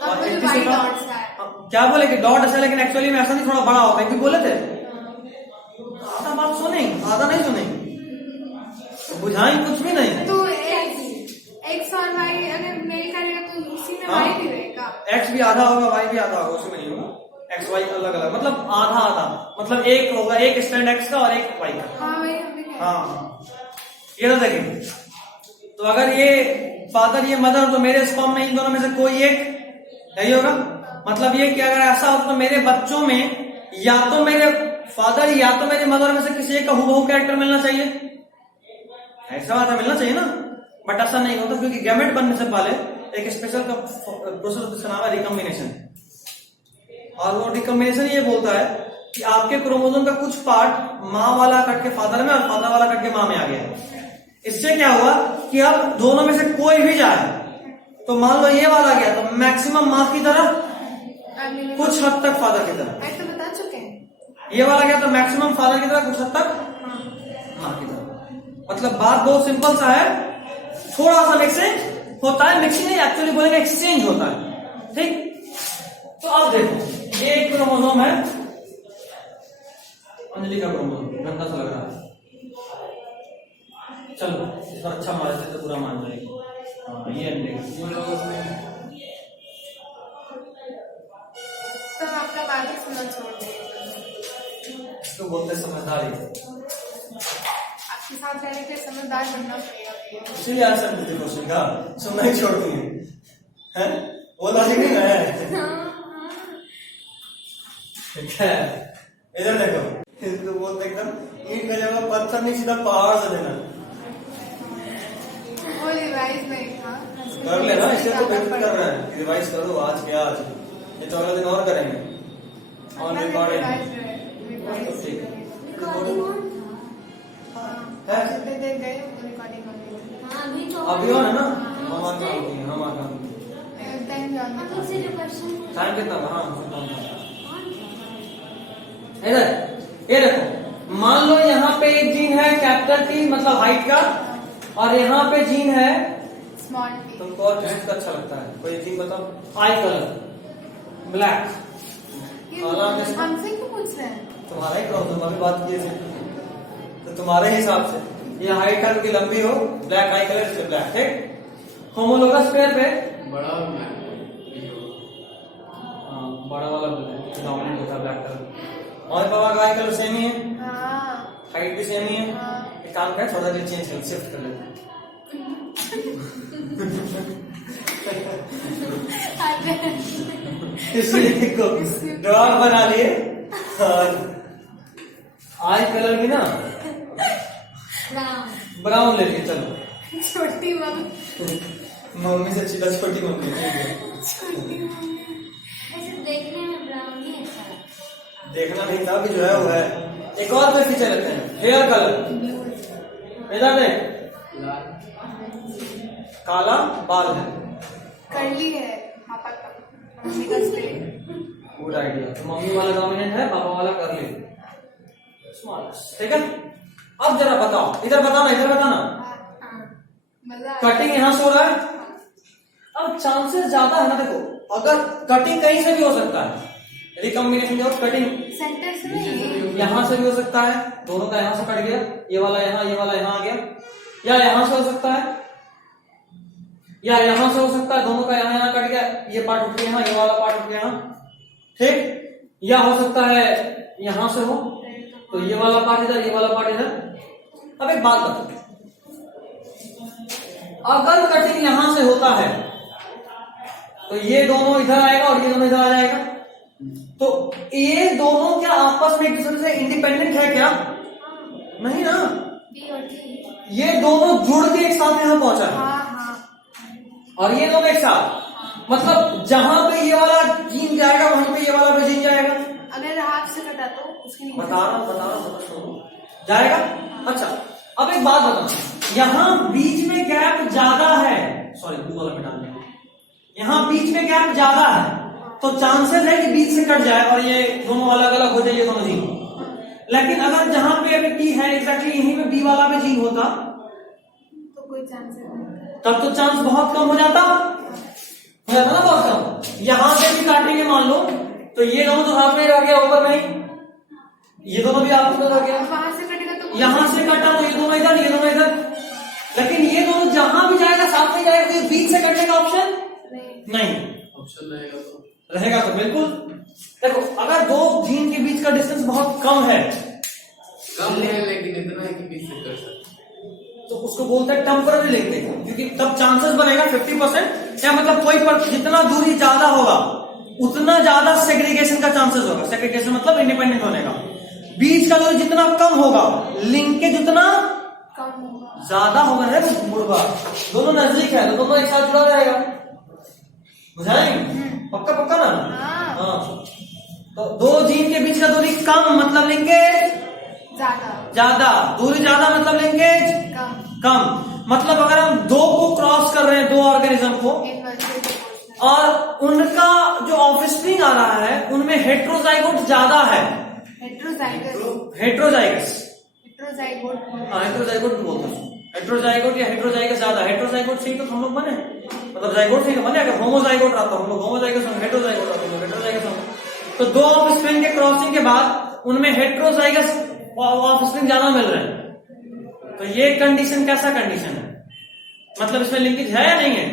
तब और मुझे 31 वाई का- डॉट्स है। क्या बोले कि डॉट ऐसा, लेकिन एक्चुअली में ऐसा नहीं, थोड़ा बड़ा होता है, क्यों बोले थे आधा बात सुने, आधा नहीं सुने, बुझाई कुछ भी नहीं। तो एक्स और वाई अगर मेल करेगा तो उसी में हाँ। वाई भी रहेगा। एक्स भी आधा होगा, वाई भी आधा होगा, उसमें नहीं होगा, एक्स वाई अलग अलग, मतलब आधा आधा, मतलब एक होगा, एक स्टैंड एक्स का और एक वाई का। हाँ वही हमने कहा। हाँ ये तो देखें, तो अगर ये फादर ये मदर, तो मेरे स्पर्म में इन दोनों में से कोई एक नहीं होगा। मतलब ये कि अगर ऐसा हो तो मेरे बच्चों में या तो मेरे फादर या तो मेरे मदर में से किसी एक का हूबहू कैरेक्टर मिलना चाहिए, ऐसा बात है, मिलना चाहिए ना, बट ऐसा नहीं होता, क्योंकि गैमेट बनने से पहले एक स्पेशल का प्रोसेस जिसका नाम है रिकम्बिनेशन, और वो रिकम्बिनेशन ये बोलता है कि आपके क्रोमोसोम का कुछ पार्ट माँ वाला कट के फादर में और फादर वाला कट के माँ में आ गया। इससे क्या हुआ कि अब दोनों में से कोई भी जाए, तो मान लो ये वाला गया तो मैक्सिमम माँ की तरह, कुछ हद तक फादर की तरह, ऐसे बता चुके हैं। ये वाला गया तो मैक्सिमम फादर की तरह, कुछ हद तक माँ की तरह। मतलब बात बहुत सिंपल सा है, थोड़ा सा मिक्सिंग होता है, मिक्सिंग नहीं एक्चुअली बोलेंगे एक्सचेंज होता है, ठीक। तो अब देखो ये एक क्रोमोसोम है, अंजलि का क्रोमोसोम, गंदा सा लग रहा है, चलो इस बार अच्छा मान लेते तो पूरा मान जाएगी। हाँ ये अंजलि, वो लोग उसमें तो आपका बात सुनना छोड़ दें। इसको बोलते हैं समझदारी, आपके साथ रहने के लिए समझदार बनना पड़ेगा। इसीलिए आज सब मुझे क्वेश्चन का सुनना ही छोड़ दिए हैं, वो लॉजिक नहीं है। ठीक है, इधर देखो, इसको बोलते एकदम ईंट का जगह पत्थर नहीं, सीधा पहाड़ से देना, वो रिवाइज नहीं था, कर लेना, इसलिए तो बेइज्जती कर रहे हैं, रिवाइज करो आज के आज, ये तो अगले दिन और करेंगे, और रिकॉर्डिंग ठीक है। अभी और है ना, हमारा काम किया, हमारा काम टाइम कितना, हाँ इधर ये देखो, मान लो यहाँ पे एक जीन है कैपिटल टी मतलब हाइट का, और यहाँ पे जीन है, स्मॉल टी। तुमको और किसका अच्छा लगता है, कोई जीन बताओ, आई कलर ब्लैक, हमसे क्यों पूछ रहे हैं? तुम्हारा ही प्रॉब्लम, अभी बात किए थे, तो तुम्हारे हिसाब से ये हाइट का की लंबी हो, ब्लैक आई कलर से ब्लैक, ठीक। होमोलोगस पेयर पे बड़ा बड़ा वाला डोमिनेंट होता है ब्लैक कलर, और पापा का आई कलर सेम ही है, हाँ हाइट भी सेम ही है, हाँ। एक काम करें थोड़ा देर चेंज कर, शिफ्ट कर लेते हैं। इसलिए को ड्रॉर बना लिए, और आई कलर भी ना ब्राउन ले लिए, चलो छोटी मम्मी, मम्मी से सीधा छोटी मम्मी, ठीक है। छोटी मम्मी। ऐसे देखने में ब्राउन ही अच्छा लगता है। देखना नहीं था कि जो है वो है। एक और कोई फीचर लेते हैं, हेयर कलर, इधर देख, लाल काला बाल है, कर्ली है पापा का, मम्मी का स्ट्रेट। गुड आइडिया, तो मम्मी वाला डोमिनेंट है, पापा वाला कर्ली, स्मॉल, ठीक है। अब जरा बताओ, इधर बताना, इधर बताना, मजा कटिंग यहां से हो रहा है, अब चांसेस ज्यादा है ना, देखो अगर कटिंग कहीं से भी हो सकता है, रिकॉम्बिनेशन ऑफ कटिंग सेंटर से नहीं, यहाँ से भी हो सकता है, दोनों का यहाँ से कट गया, ये वाला यहाँ आ गया, या यहाँ से हो सकता है, या यहाँ से हो सकता है, दोनों का यहाँ कट गया, ये पार्ट उठ गया यहाँ, ये वाला पार्ट उठ गया यहाँ, ठीक। या हो सकता है यहाँ से हो, तो ये वाला पार्ट इधर, ये वाला पार्ट इधर। अब एक बात बताओ, अगर कटिंग यहां से होता है तो ये दोनों इधर आएगा और ये दोनों इधर आ जाएगा, तो ये दोनों क्या आपस में एक दूसरे से इंडिपेंडेंट है क्या? नहीं ना, बी और डी, ये दोनों जुड़ के एक साथ यहां पहुंचा है, हाँ और ये दोनों एक साथ, मतलब जहां पे ये वाला जीन जाएगा वहीं पे ये वाला भी जीन जाएगा। अगर हाथ से कटा तो उसकी बता जाएगा। अच्छा, अब एक बात बताओ, यहां बीच में गैप ज्यादा है, सॉरी ब्लू वाला मिटा दें, यहां बीच में गैप ज्यादा है तो चांसेस है कि बीच से कट जाए और ये दोनों अलग अलग हो जाए, ये दोनों जीन। लेकिन अगर जहां पे अभी टी है एग्जैक्टली यहीं पे बी वाला भी जीन होता तो कोई चांस नहीं, तब तो चांस बहुत कम हो जाता ना, बहुत कम। यहां से भी काटेंगे मान लो तो ये दोनों तो हाथ में रह गया, ऊपर में ये दोनों भी आपस में रह गया, वहां से कटेगा तो यहां से कटा तो ये दोनों इधर, ये दोनों इधर, लेकिन ये दोनों जहां भी जाएगा साथ में जाएगा, तो बीच से कटने का ऑप्शन नहीं ऑप्शन रहेगा। तो बिल्कुल देखो, अगर दो जीन के बीच का डिस्टेंस बहुत कम है लेकिन इतना है कि बीच से कर सकते, तो उसको बोलते हैं टेम्पररी लिंकिंग, क्योंकि तब चांसेस बनेगा 50%, या मतलब कोई पर जितना दूरी ज्यादा होगा उतना ज्यादा सेग्रीगेशन का चांसेस होगा। सेग्रीगेशन मतलब इंडिपेंडेंट होने का। बीच का दूरी जितना कम होगा, लिंकेज उतना कम होगा, ज्यादा होगा है मुड़वा, दोनों नजदीक है तो दोनों एक साथ जुड़ा रहेगा, बुझाएंगे? पक्का पक्का ना? हाँ। तो दो जीन के बीच का दूरी कम मतलब लिंकेज ज्यादा, दूरी ज्यादा मतलब लिंकेज कम। मतलब अगर हम दो को क्रॉस कर रहे हैं, दो ऑर्गेनिज्म को, और उनका जो ऑफस्प्रिंग आ रहा है उनमें हेट्रोजाइगोट ज्यादा है, हेट्रोजाइगस हाँ हेट्रोजाइगोट भी बोलते हैं, हेट्रोजाइगोट या हेट्रोजाइगस ज्यादा। हेट्रोजाइगोट से ही तो हम लोग बने, मतलब जाइगोट से ही तो बने। अगर होमोजाइगोट रहता हम लोग होमोजाइगस होंगे, हेट्रोजाइगोट रहते हम लोग हेट्रोजाइगस होंगे। तो दो ऑफस्प्रिंग के क्रॉसिंग के बाद उनमें हेट्रोजाइगस ऑफस्प्रिंग ज्यादा मिल रहे हैं। तो ये कंडीशन कैसा कंडीशन है, मतलब इसमें लिंकेज है या नहीं है?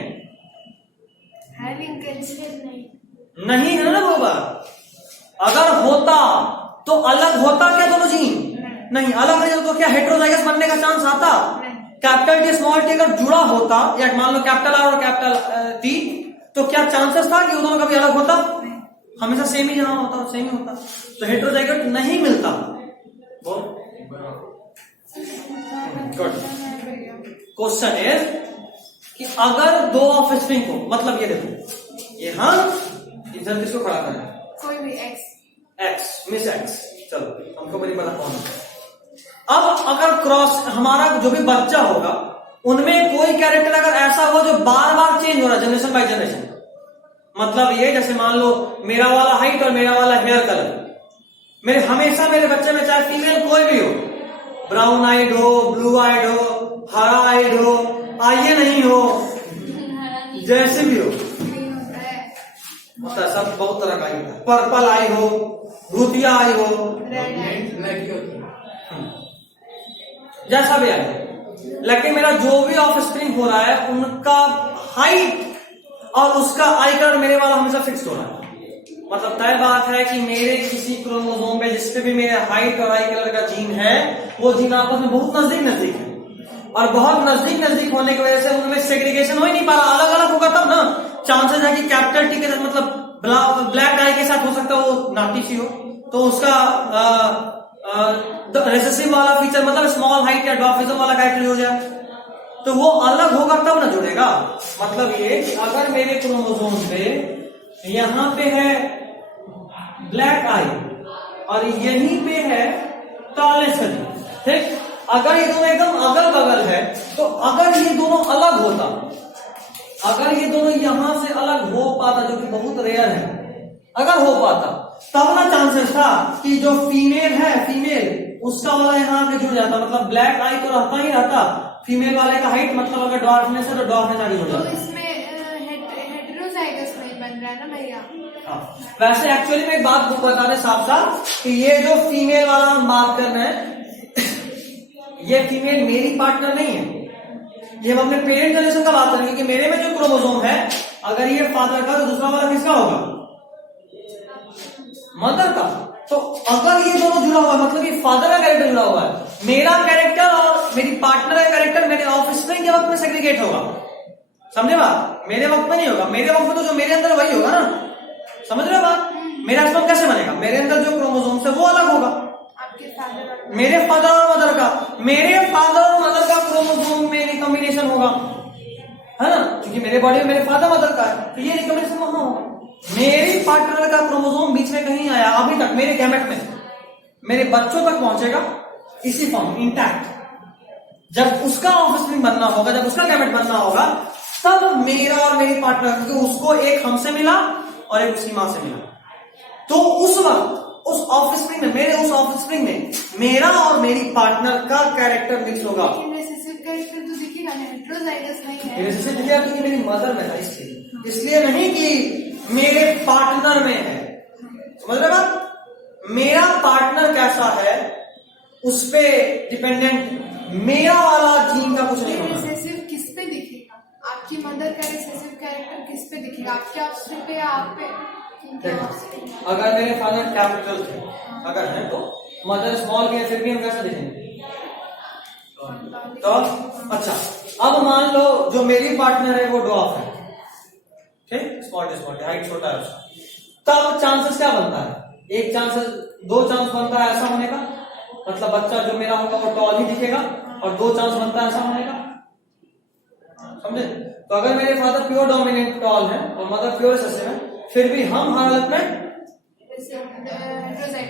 नहीं है ना बाबा। अगर होता तो अलग होता क्या दोनों जीन? नहीं, अलग नहीं तो क्या हेट्रोजाइगस बनने का चांस आता? कैपिटल टी स्मॉल टी अगर जुड़ा होता, या मान लो कैपिटल आर और कैपिटल टी, तो क्या चांसेस था कि वो दोनों कभी अलग होता? हमेशा सेम ही जहां होता सेम ही होता। तो हेट्रोजाइगस नहीं मिलता। गुड। क्वेश्चन इज कि अगर दो ऑफस्प्रिंग को, मतलब ये देखो ये हाँ जल्दी इसको खड़ा करें, कोई भी एक्स मिस एक्स, चलो हमको नहीं पता कौन है। अब अगर क्रॉस हमारा जो भी बच्चा होगा उनमें कोई कैरेक्टर अगर ऐसा हो जो बार बार चेंज हो रहा है जनरेशन बाय जनरेशन, मतलब ये जैसे मान लो मेरा वाला हाइट और मेरा वाला हेयर कलर, मेरे हमेशा मेरे बच्चे में चाहे फीमेल कोई भी हो, ब्राउन आइड हो, ब्लू आइड हो, हरा आइड हो, आइए नहीं हो, जैसे भी हो, होता सब बहुत तरह का आई होता है। पर्पल आई हो, भूतिया आई हो, जैसा भी आई हो, लेकिन मेरा जो भी ऑफस्प्रिंग हो रहा है उनका हाइट और उसका आई कलर मेरे वाला हमेशा फिक्स हो रहा है। मतलब तय बात है कि मेरे किसी क्रोमोसोम पे जिसपे भी मेरे हाइट और आई कलर का जीन है, वो जीन आपस में बहुत नजदीक है, और बहुत नजदीक होने की वजह से उनमें सेग्रीगेशन हो ही नहीं पा रहा। अलग अलग होगा तब ना चांसेस है कि कैपिटल टी के साथ, मतलब ब्लैक आई के साथ हो सकता है वो नाटी सी हो, तो उसका रेसेसिव वाला फीचर मतलब स्मॉल हाइट या डॉर्फिज्म वाला कैरेक्टर हो जाए, तो वो अलग होगा तब ना जुड़ेगा। मतलब ये कि अगर मेरे क्रोमोसोम पे यहां पे है ब्लैक आई और यहीं पे है टॉलेस, ठीक, अगर ये दोनों एकदम अगल बगल है, तो अगर ये दोनों अलग होता, अगर ये दोनों यहां से अलग हो पाता, जो कि बहुत रेयर है, अगर हो पाता तब ना चांसेस था कि जो फीमेल है, फीमेल उसका वाला यहाँ पे जुड़ जाता, मतलब ब्लैक आई तो रहता ही रहता, फीमेल वाले का हाइट, मतलब अगर डॉर्फनेस है तो डॉर्फनेस आगे जुड़ तो जाता। इसमें हेटेरोजाइगस नहीं बन रहा है ना भैया, हाँ, वैसे एक्चुअली में एक बात बता दें साफ साफ कि ये जो फीमेल वाला हम बात कर रहे हैं ये फीमेल मेरी पार्टनर नहीं है। ये हम अपने पेरेंट जनरेशन का बात करेंगे कि मेरे में जो क्रोमोसोम है अगर ये फादर का तो दूसरा वाला किसका होगा? मदर का। तो अगर ये दोनों जुड़ा हुआ है मतलब ये फादर का कैरेक्टर जुड़ा हुआ है, मेरा कैरेक्टर और मेरी पार्टनर का कैरेक्टर मेरे ऑफस्प्रिंग के वक्त में सेग्रीगेट होगा। समझे बात? मेरे वक्त में नहीं होगा। मेरे वक्त में तो जो मेरे अंदर वही होगा ना। समझ रहे हो बात? मेरा स्पर्म कैसे बनेगा? मेरे अंदर जो क्रोमोसोम है वो अलग होगा। आपके फादर मेरे फादर और मदर का, मेरे फादर और मदर का क्रोमोसोम में रिकॉम्बिनेशन होगा, है ना? क्योंकि मेरे बॉडी में मेरे फादर मदर का है तो ये रिकॉम्बिनेशन वहां होगा। मेरी पार्टनर का क्रोमोसोम बीच में कहीं आया अभी तक मेरे गैमेट में मेरे बच्चों तक पहुंचेगा इसी फॉर्म इंटैक्ट। जब उसका ऑफस्प्रिंग बनना होगा, जब उसका गैमेट बनना होगा तब मेरा और मेरी पार्टनर, क्योंकि उसको एक हमसे मिला और एक उसकी मां से मिला, तो उस वक्त उस ऑफस्प्रिंग में मेरे उस ऑफस्प्रिंग में मेरा और मेरी पार्टनर का कैरेक्टर मिक्स होगा। रिसेसिव कैरेक्टर तो दिखेगा ना, हेटेरोजाइगस नहीं है। रिसेसिव दिखेगा क्योंकि मेरी मदर में था, इसलिए नहीं कि मेरे पार्टनर में है। समझ रहे बात? मेरा पार्टनर कैसा है उस पे डिपेंडेंट मेरा वाला जीन का कुछ नहीं होगा। रिसेसिव किस पे दिखेगा? आपकी मदर का रिसेसिव कैरेक्टर किस पे दिखेगा? आपके ऑफस्प्रिंग पे या आप पे? अगर मेरे फादर कैपिटल थे, अगर है तो मदर स्मॉल के फिर भी हम कैसे देखेंगे? तो अच्छा, अब मान लो जो मेरी पार्टनर है वो डॉफ है, ठीक, स्मॉल हाइट छोटा है उसका, तब चांसेस क्या बनता है? एक चांसेस, दो चांस बनता है ऐसा होने का, मतलब बच्चा जो मेरा होगा वो टॉल ही दिखेगा, और दो चांस बनता है ऐसा होने का। समझे? तो अगर मेरे फादर प्योर डोमिनेंट टॉल है और मदर प्योर रिसेसिव है, फिर भी हम हर हालत में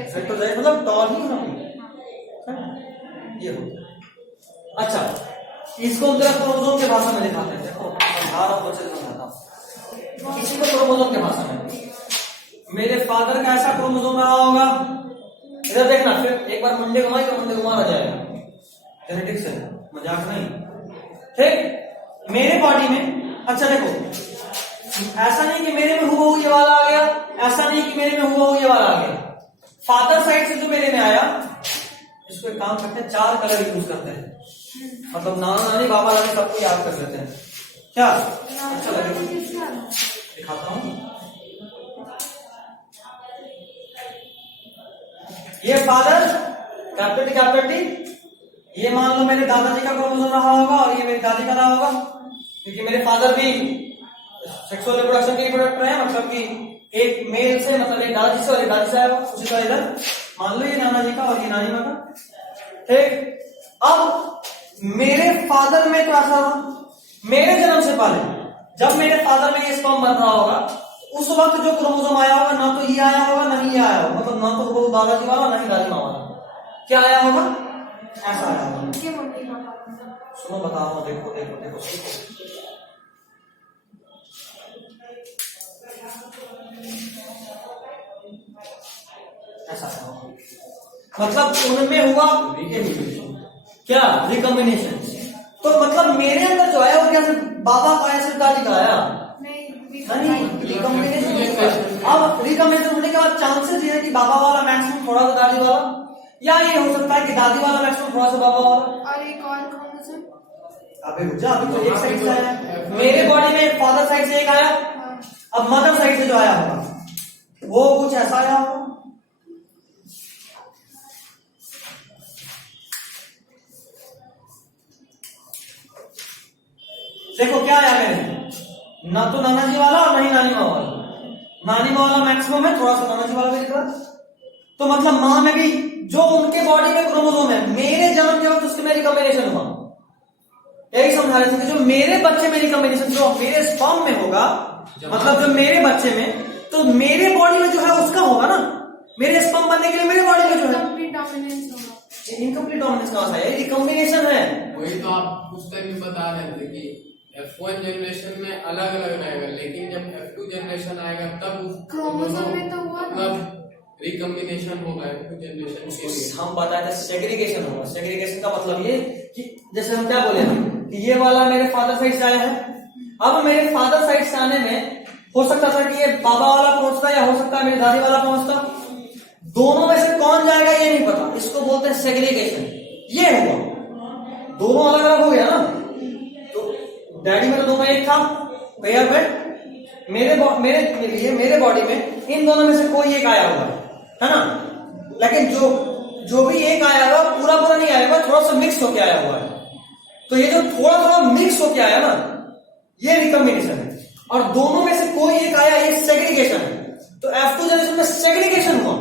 हेटेरोजाइगस मतलब टॉल ही हम ये होता है। अच्छा, इसको जरा क्रोमोसोम के भाषा में दिखाते हैं। देखो समझाता हूं, इसको क्रोमोसोम के भाषा में। मेरे फादर का ऐसा क्रोमोसोम रहा होगा, इधर देखना, फिर एक बार मुंडे घुमाई तो मुंडे घुमा आ जाएगा, जेनेटिक्स है, मजाक नहीं, ठीक। मेरे बॉडी में, अच्छा देखो, ऐसा नहीं कि मेरे में हुआ ये वाला आ गया, ऐसा नहीं कि मेरे में हुआ ये वाला आ गया। फादर साइड से जो मेरे में आया, इसको एक काम करते हैं, 4 कलर यूज करते हैं, मतलब नाना नानी बाबा नानी सबको याद कर लेते हैं। क्या अच्छा लगेगा? दिखाता हूं। ये फादर कैपिटल, ये मान लो मेरे दादाजी का क्रोमोसोम रहा होगा और ये मेरी दादी का रहा होगा, क्योंकि मेरे फादर भी सेक्सुअल रिप्रोडक्शन के प्रोडक्ट रहे, मतलब कि एक मेल से, मतलब एक दादाजी से और एक दादी से आया, उसी तरह इधर मान लो ये नाना जी का और ये नानी माँ का, ठीक। अब मेरे फादर में तो ऐसा हुआ, मेरे जन्म से पहले जब मेरे फादर में ये स्पर्म बन रहा होगा, उस वक्त जो क्रोमोसोम आया होगा, ना तो ये आया होगा ना ही ये आया होगा, मतलब ना तो वो दादाजी वाला ना ही दादी माँ वाला, क्या आया होगा? ऐसा आया होगा। सुनो बता रहा हूं, देखो देखो देखो, ऐसा मतलब उनमें हुआ क्या रिकॉम्बिनेशन। तो मतलब मेरे अंदर जो आया वो क्या सिर्फ बाबा का आया, सिर्फ दादी का आया नहीं, रिकॉम्बिनेशन। अब रिकॉम्बिनेशन होने के बाद चांसेस ये है कि बाबा वाला मैक्सिमम थोड़ा सा दादी वाला, या ये हो सकता है कि दादी वाला मैक्सिमम थोड़ा सा बाबा वाला। और एक और क्रोमोसोम, अबे रुक जा, अभी तो एक साइड से आया, मेरे बॉडी में फादर साइड से एक आया, अब मदर साइड से जो आया होगा वो कुछ ऐसा आया होगा। देखो क्या आया मेरे, ना तो नाना जी वाला और ना ही नानी माँ वाला, नानी माँ वाला मैक्सिमम है, थोड़ा सा नाना जी वाला भी दिख रहा। तो मतलब माँ में भी जो उनके बॉडी में क्रोमोसोम है, मेरे जन्म के वक्त उसके में रिकॉम्बिनेशन हुआ। यही समझा रहे थे कि जो मेरे बच्चे में रिकॉम्बिनेशन जो मेरे स्पर्म में होगा, मतलब जो मेरे बच्चे में, तो मेरे बॉडी में जो है उसका होगा ना, मेरे स्पर्म बनने के लिए मेरे बॉडी में जो है कंप्लीट डोमिनेंस होगा। इनकम्प्लीट डोमिनेंस कहां से है? रिकॉम्बिनेशन है। वही तो आप उस टाइम भी बता रहे थे कि F1 जनरेशन में अलग अलग रहेगा, लेकिन जब F2 जनरेशन आएगा तब क्रोमोसोम में तो हुआ ना, रिकॉम्बिनेशन होगा F2 जनरेशन के लिए। हम बताए थे सेग्रीगेशन होगा। सेग्रीगेशन का मतलब ये कि जैसे हम क्या बोले कि ये वाला मेरे फादर साइड से आया है, अब मेरे फादर साइड से आने में हो सकता था कि ये बाबा वाला पहुंचता या हो सकता है मेरी दादी वाला पहुंचता। दोनों में से कौन जाएगा ये नहीं पता, इसको बोलते हैं सेग्रीगेशन। ये हुआ, दोनों अलग अलग हो गया ना। तो डैडी में तो दोनों एक था, पेयर में। मेरे बॉडी में इन दोनों में से कोई एक आया हुआ है ना। लेकिन जो भी एक आया हुआ पूरा नहीं आया हुआ, थोड़ा सा मिक्स होके आया हुआ है। तो ये जो थोड़ा मिक्स होके आया ना, ये रिकॉम्बिनेशन है। और दोनों में से कोई एक आया, ये सेग्रीगेशन है। तो F2 जनरेशन में सेग्रीगेशन हुआ,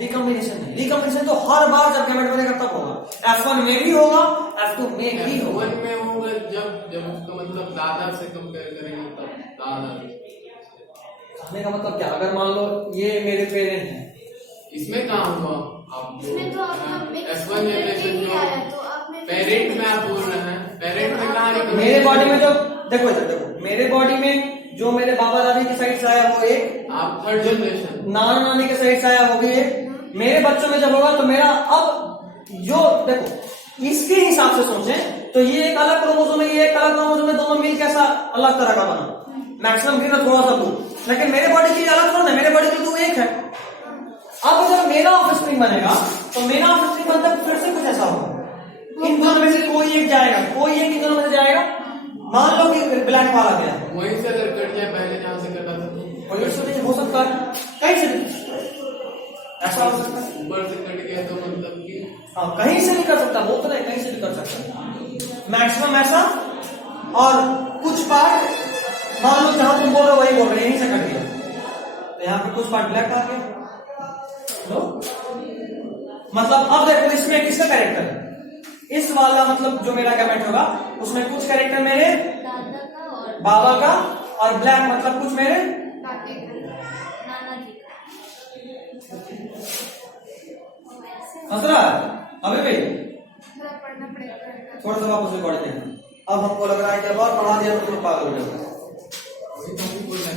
रिकॉम्बिनेशन नहीं। रिकॉम्बिनेशन तो हर बार जब गैमेट बनेगा तब होगा। F1 में भी होगा, F2 में भी होगा। F1 में होगा जब उसका मतलब दादा से कंपेयर करेंगे तब दादा। कहने का मतलब क्या, अगर मान लो ये मेरे पेरेंट हैं, इसमें कहाँ हुआ आप इसमें तो आप F1 जनरेशन जो पेरेंट में आप बोल रहे हैं, पेरेंट में कहाँ मेरे बॉडी में जो देखो मेरे बॉडी में जो मेरे बाबा दादी की साइड से आया वो एक, आप थर्ड जनरेशन नाना नानी के साइड से आया वो भी एक। मेरे बच्चों में जब होगा तो मेरा अब जो देखो इसके हिसाब से सोचें तो ये एक अलग क्रोमोसोम है, ये एक अलग क्रोमोसोम है, दोनों मिल कैसा अलग तरह का बना। मैक्सिमम ग्रीन थोड़ा सा ब्लू, लेकिन मेरे बॉडी की अलग थोड़ा है, मेरे बॉडी की तो एक है। अब जब मेरा ऑफस्प्रिंग बनेगा तो मेरा ऑफस्प्रिंग बनता फिर से कुछ ऐसा होगा, इन दोनों में से कोई एक जाएगा, कोई एक इन दोनों में से जाएगा। मान लो कि ब्लैक वाला गया, वहीं से अगर कट जाए पहले जहाँ से कटा था वही से नहीं हो सकता है, कहीं से ऐसा हो सकता है। ऊपर से कट गया तो मतलब कि हाँ, कहीं से भी कर सकता, वो तो नहीं, कहीं से भी कर सकता मैक्सिमम ऐसा। और कुछ पार्ट मान लो जहां तुम बोल रहे हो वही बोल रहे, यहीं से कट गया तो यहाँ पे कुछ पार्ट ब्लैक आ गया। लो मतलब अब देखो इसमें किसका कैरेक्टर है, इस वाला मतलब जो मेरा गैमेट होगा उसमें कुछ कैरेक्टर मेरे दादा का और बाबा का, और ब्लैक मतलब कुछ मेरे नाना जी का। हंस रहा है अभी भी। थोड़ा पढ़ना पड़ेगा। थोड़ा सा वापस रिकॉर्ड देखना। अब हमको लग रहा है कि अब और पढ़ा दिया तो तुम पागल हो जाओगे।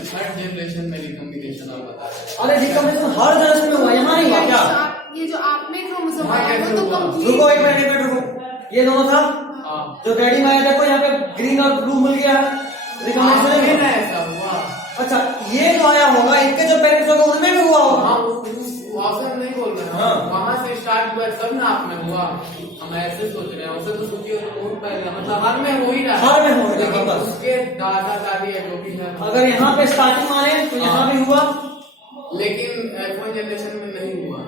थर्ड जनरेशन में रिकॉम्बिनेशन आप बता रहे हैं। अरे रिकॉम्बिनेशन हर जनरेशन में हुआ, यहाँ नहीं हुआ क्या? ये जो आपने क्रोमोसोम हाँ, आया कैसे वो तो हुआ? कंप्लीट। रुको एक मिनट रुको, ये दोनों था हाँ, जो डैडी में आया, देखो यहाँ पे ग्रीन और ब्लू मिल गया है, रिकॉम्बिनेशन आपने नहीं ना हुआ। ऐसा हुआ। अच्छा ये जो आया होगा इनके जो पेरेंट्स होगा उनमें भी हुआ होगा। हाँ, ऑप्शन नहीं बोल रहे हैं, हाँ। वहां से स्टार्ट हुआ तब ना आप में हुआ। हम ऐसे सोच रहे हैं, उसे तो सोचिए तो बहुत पहले, मतलब हर में हो ही रहा है। हर में हो रहा है, लेकिन बस। उसके दादा दादी है जो भी है, अगर यहाँ पे स्टार्टिंग माने तो यहाँ भी हुआ, लेकिन F1 जनरेशन में नहीं हुआ।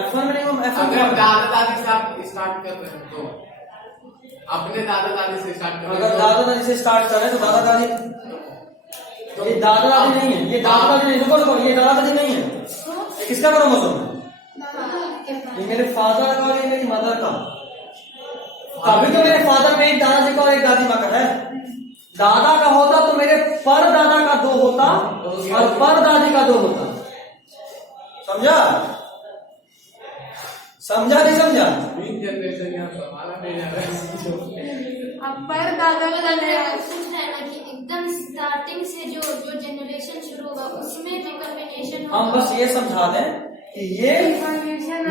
F1 में नहीं हुआ, F1 अगर में। दादा दादी से आप स्टार्ट कर रहे हैं तो अपने दादा दादी से स्टार्ट कर रहे अगर हैं दादा दादी से स्टार्ट करें तो दादा दादी, ये दादा दादी नहीं है, ये दादा दादी नहीं, रुको ये दादा दादी नहीं है, ये किसका क्रोमोसोम है? ये मेरे फादर का और ये मेरी मदर का। तभी तो मेरे फादर में एक दादाजी का और एक दादी माँ का है। दादा का होता तो मेरे पर दादा का 2 होता और पर दादी का 2 होता। समझा नहीं समझा? जनरेशन यहाँ संभाला नहीं जा रहा है। अब पर दादा का पूछ रहे हैं ना कि एकदम स्टार्टिंग से जो जनरेशन शुरू होगा उसमें रिकॉम्बिनेशन होगा। हम बस ये समझा दें कि ये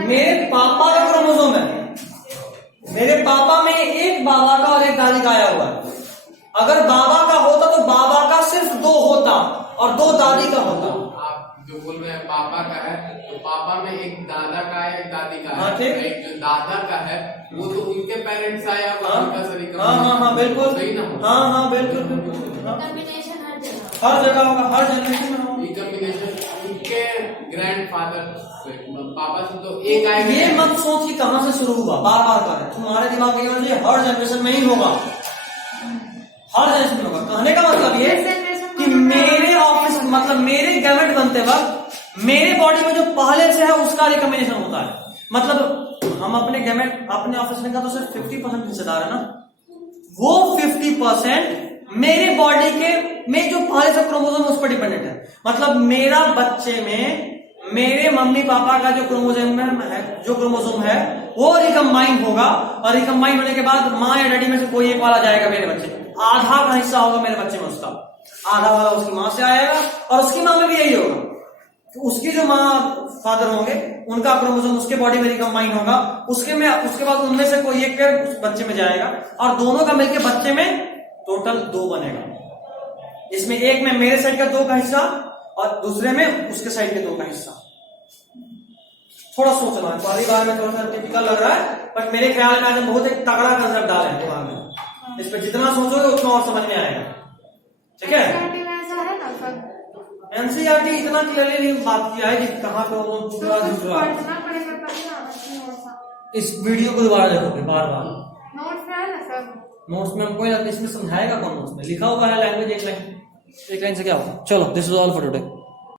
मेरे पापा का क्रोमोसोम है, मेरे पापा में एक बाबा का और एक दादी का आया हुआ है। अगर बाबा का होता तो बाबा का सिर्फ 2 होता और 2 दादी का होता। आप जो बोल रहे हैं पापा का है, तो पापा में एक दादा का है एक दादी का हाँ, है, ठीक। एक जो दादा का है वो तो उनके पेरेंट्स आया हुआ हाँ उनका सर हाँ बिल्कुल, सही ना हो। हाँ बिल्कुल, हाँ। कॉम्बिनेशन हर जगह होगा, हर जनरेशन में होगा। रिकॉम्बिनेशन उनके ग्रैंडफादर से, पापा से तो एक आएगा। ये मत सोच कि कहां से शुरू हुआ, बार बार कर रहे तुम्हारे दिमाग में ये होना चाहिए हर जनरेशन में ही होगा, हर जनरेशन में होगा। कहने का मतलब ये कि मेरे ऑफिस मतलब मेरे गैमेट बनते वक्त मेरे बॉडी में जो पहले से है उसका रिकॉम्बिनेशन होता है। मतलब हम अपने गैमेट अपने ऑफिस में का तो सिर्फ 50% हिस्सेदार है ना, वो 50% मेरे बॉडी के में जो पहले से क्रोमोसोम उस पर डिपेंडेंट है। मतलब मेरा बच्चे में मेरे मम्मी पापा का जो क्रोमोसोम है वो रिकम्बाइन होगा, और रिकम्बाइन होने के बाद माँ या डैडी में से कोई एक वाला जाएगा मेरे बच्चे में। आधा का हिस्सा होगा मेरे बच्चे में उसका, आधा वाला उसकी माँ से आएगा, और उसकी माँ में भी यही होगा। तो उसकी जो माँ फादर होंगे उनका क्रोमोसोम उसके बॉडी में रिकम्बाइन होगा, उसके बाद उनमें से कोई एक पेयर उस बच्चे में जाएगा, और दोनों का मिलकर बच्चे में टोटल 2 बनेगा। इसमें एक में मेरे साइड का 2 का हिस्सा और दूसरे में उसके साइड के 2 का हिस्सा। थोड़ा सोचना है, पहली बार में थोड़ा सा टिपिकल लग रहा है, बट मेरे ख्याल में आज हम बहुत एक तगड़ा कंसेप्ट डाले हैं दिमाग में। इस पर जितना सोचोगे उतना और समझ में आएगा। ठीक है, NCERT में ऐसा है ना सब, एनसीईआरटी इतना क्लियरली नहीं बात किया है कि कहाँ पे वो तो पूरा कुछ दूसरा। पढ़ना पड़ेगा तभी ना नोट्स। इस वीडियो को दोबारा देखोगे बार बार। नोट्स में है ना सब। नोट्स में हमको इसमें समझाएगा कौन? नोट्स में लिखा हुआ है लैंग्वेज एक लाइन से क्या होगा। चलो, this is all for today.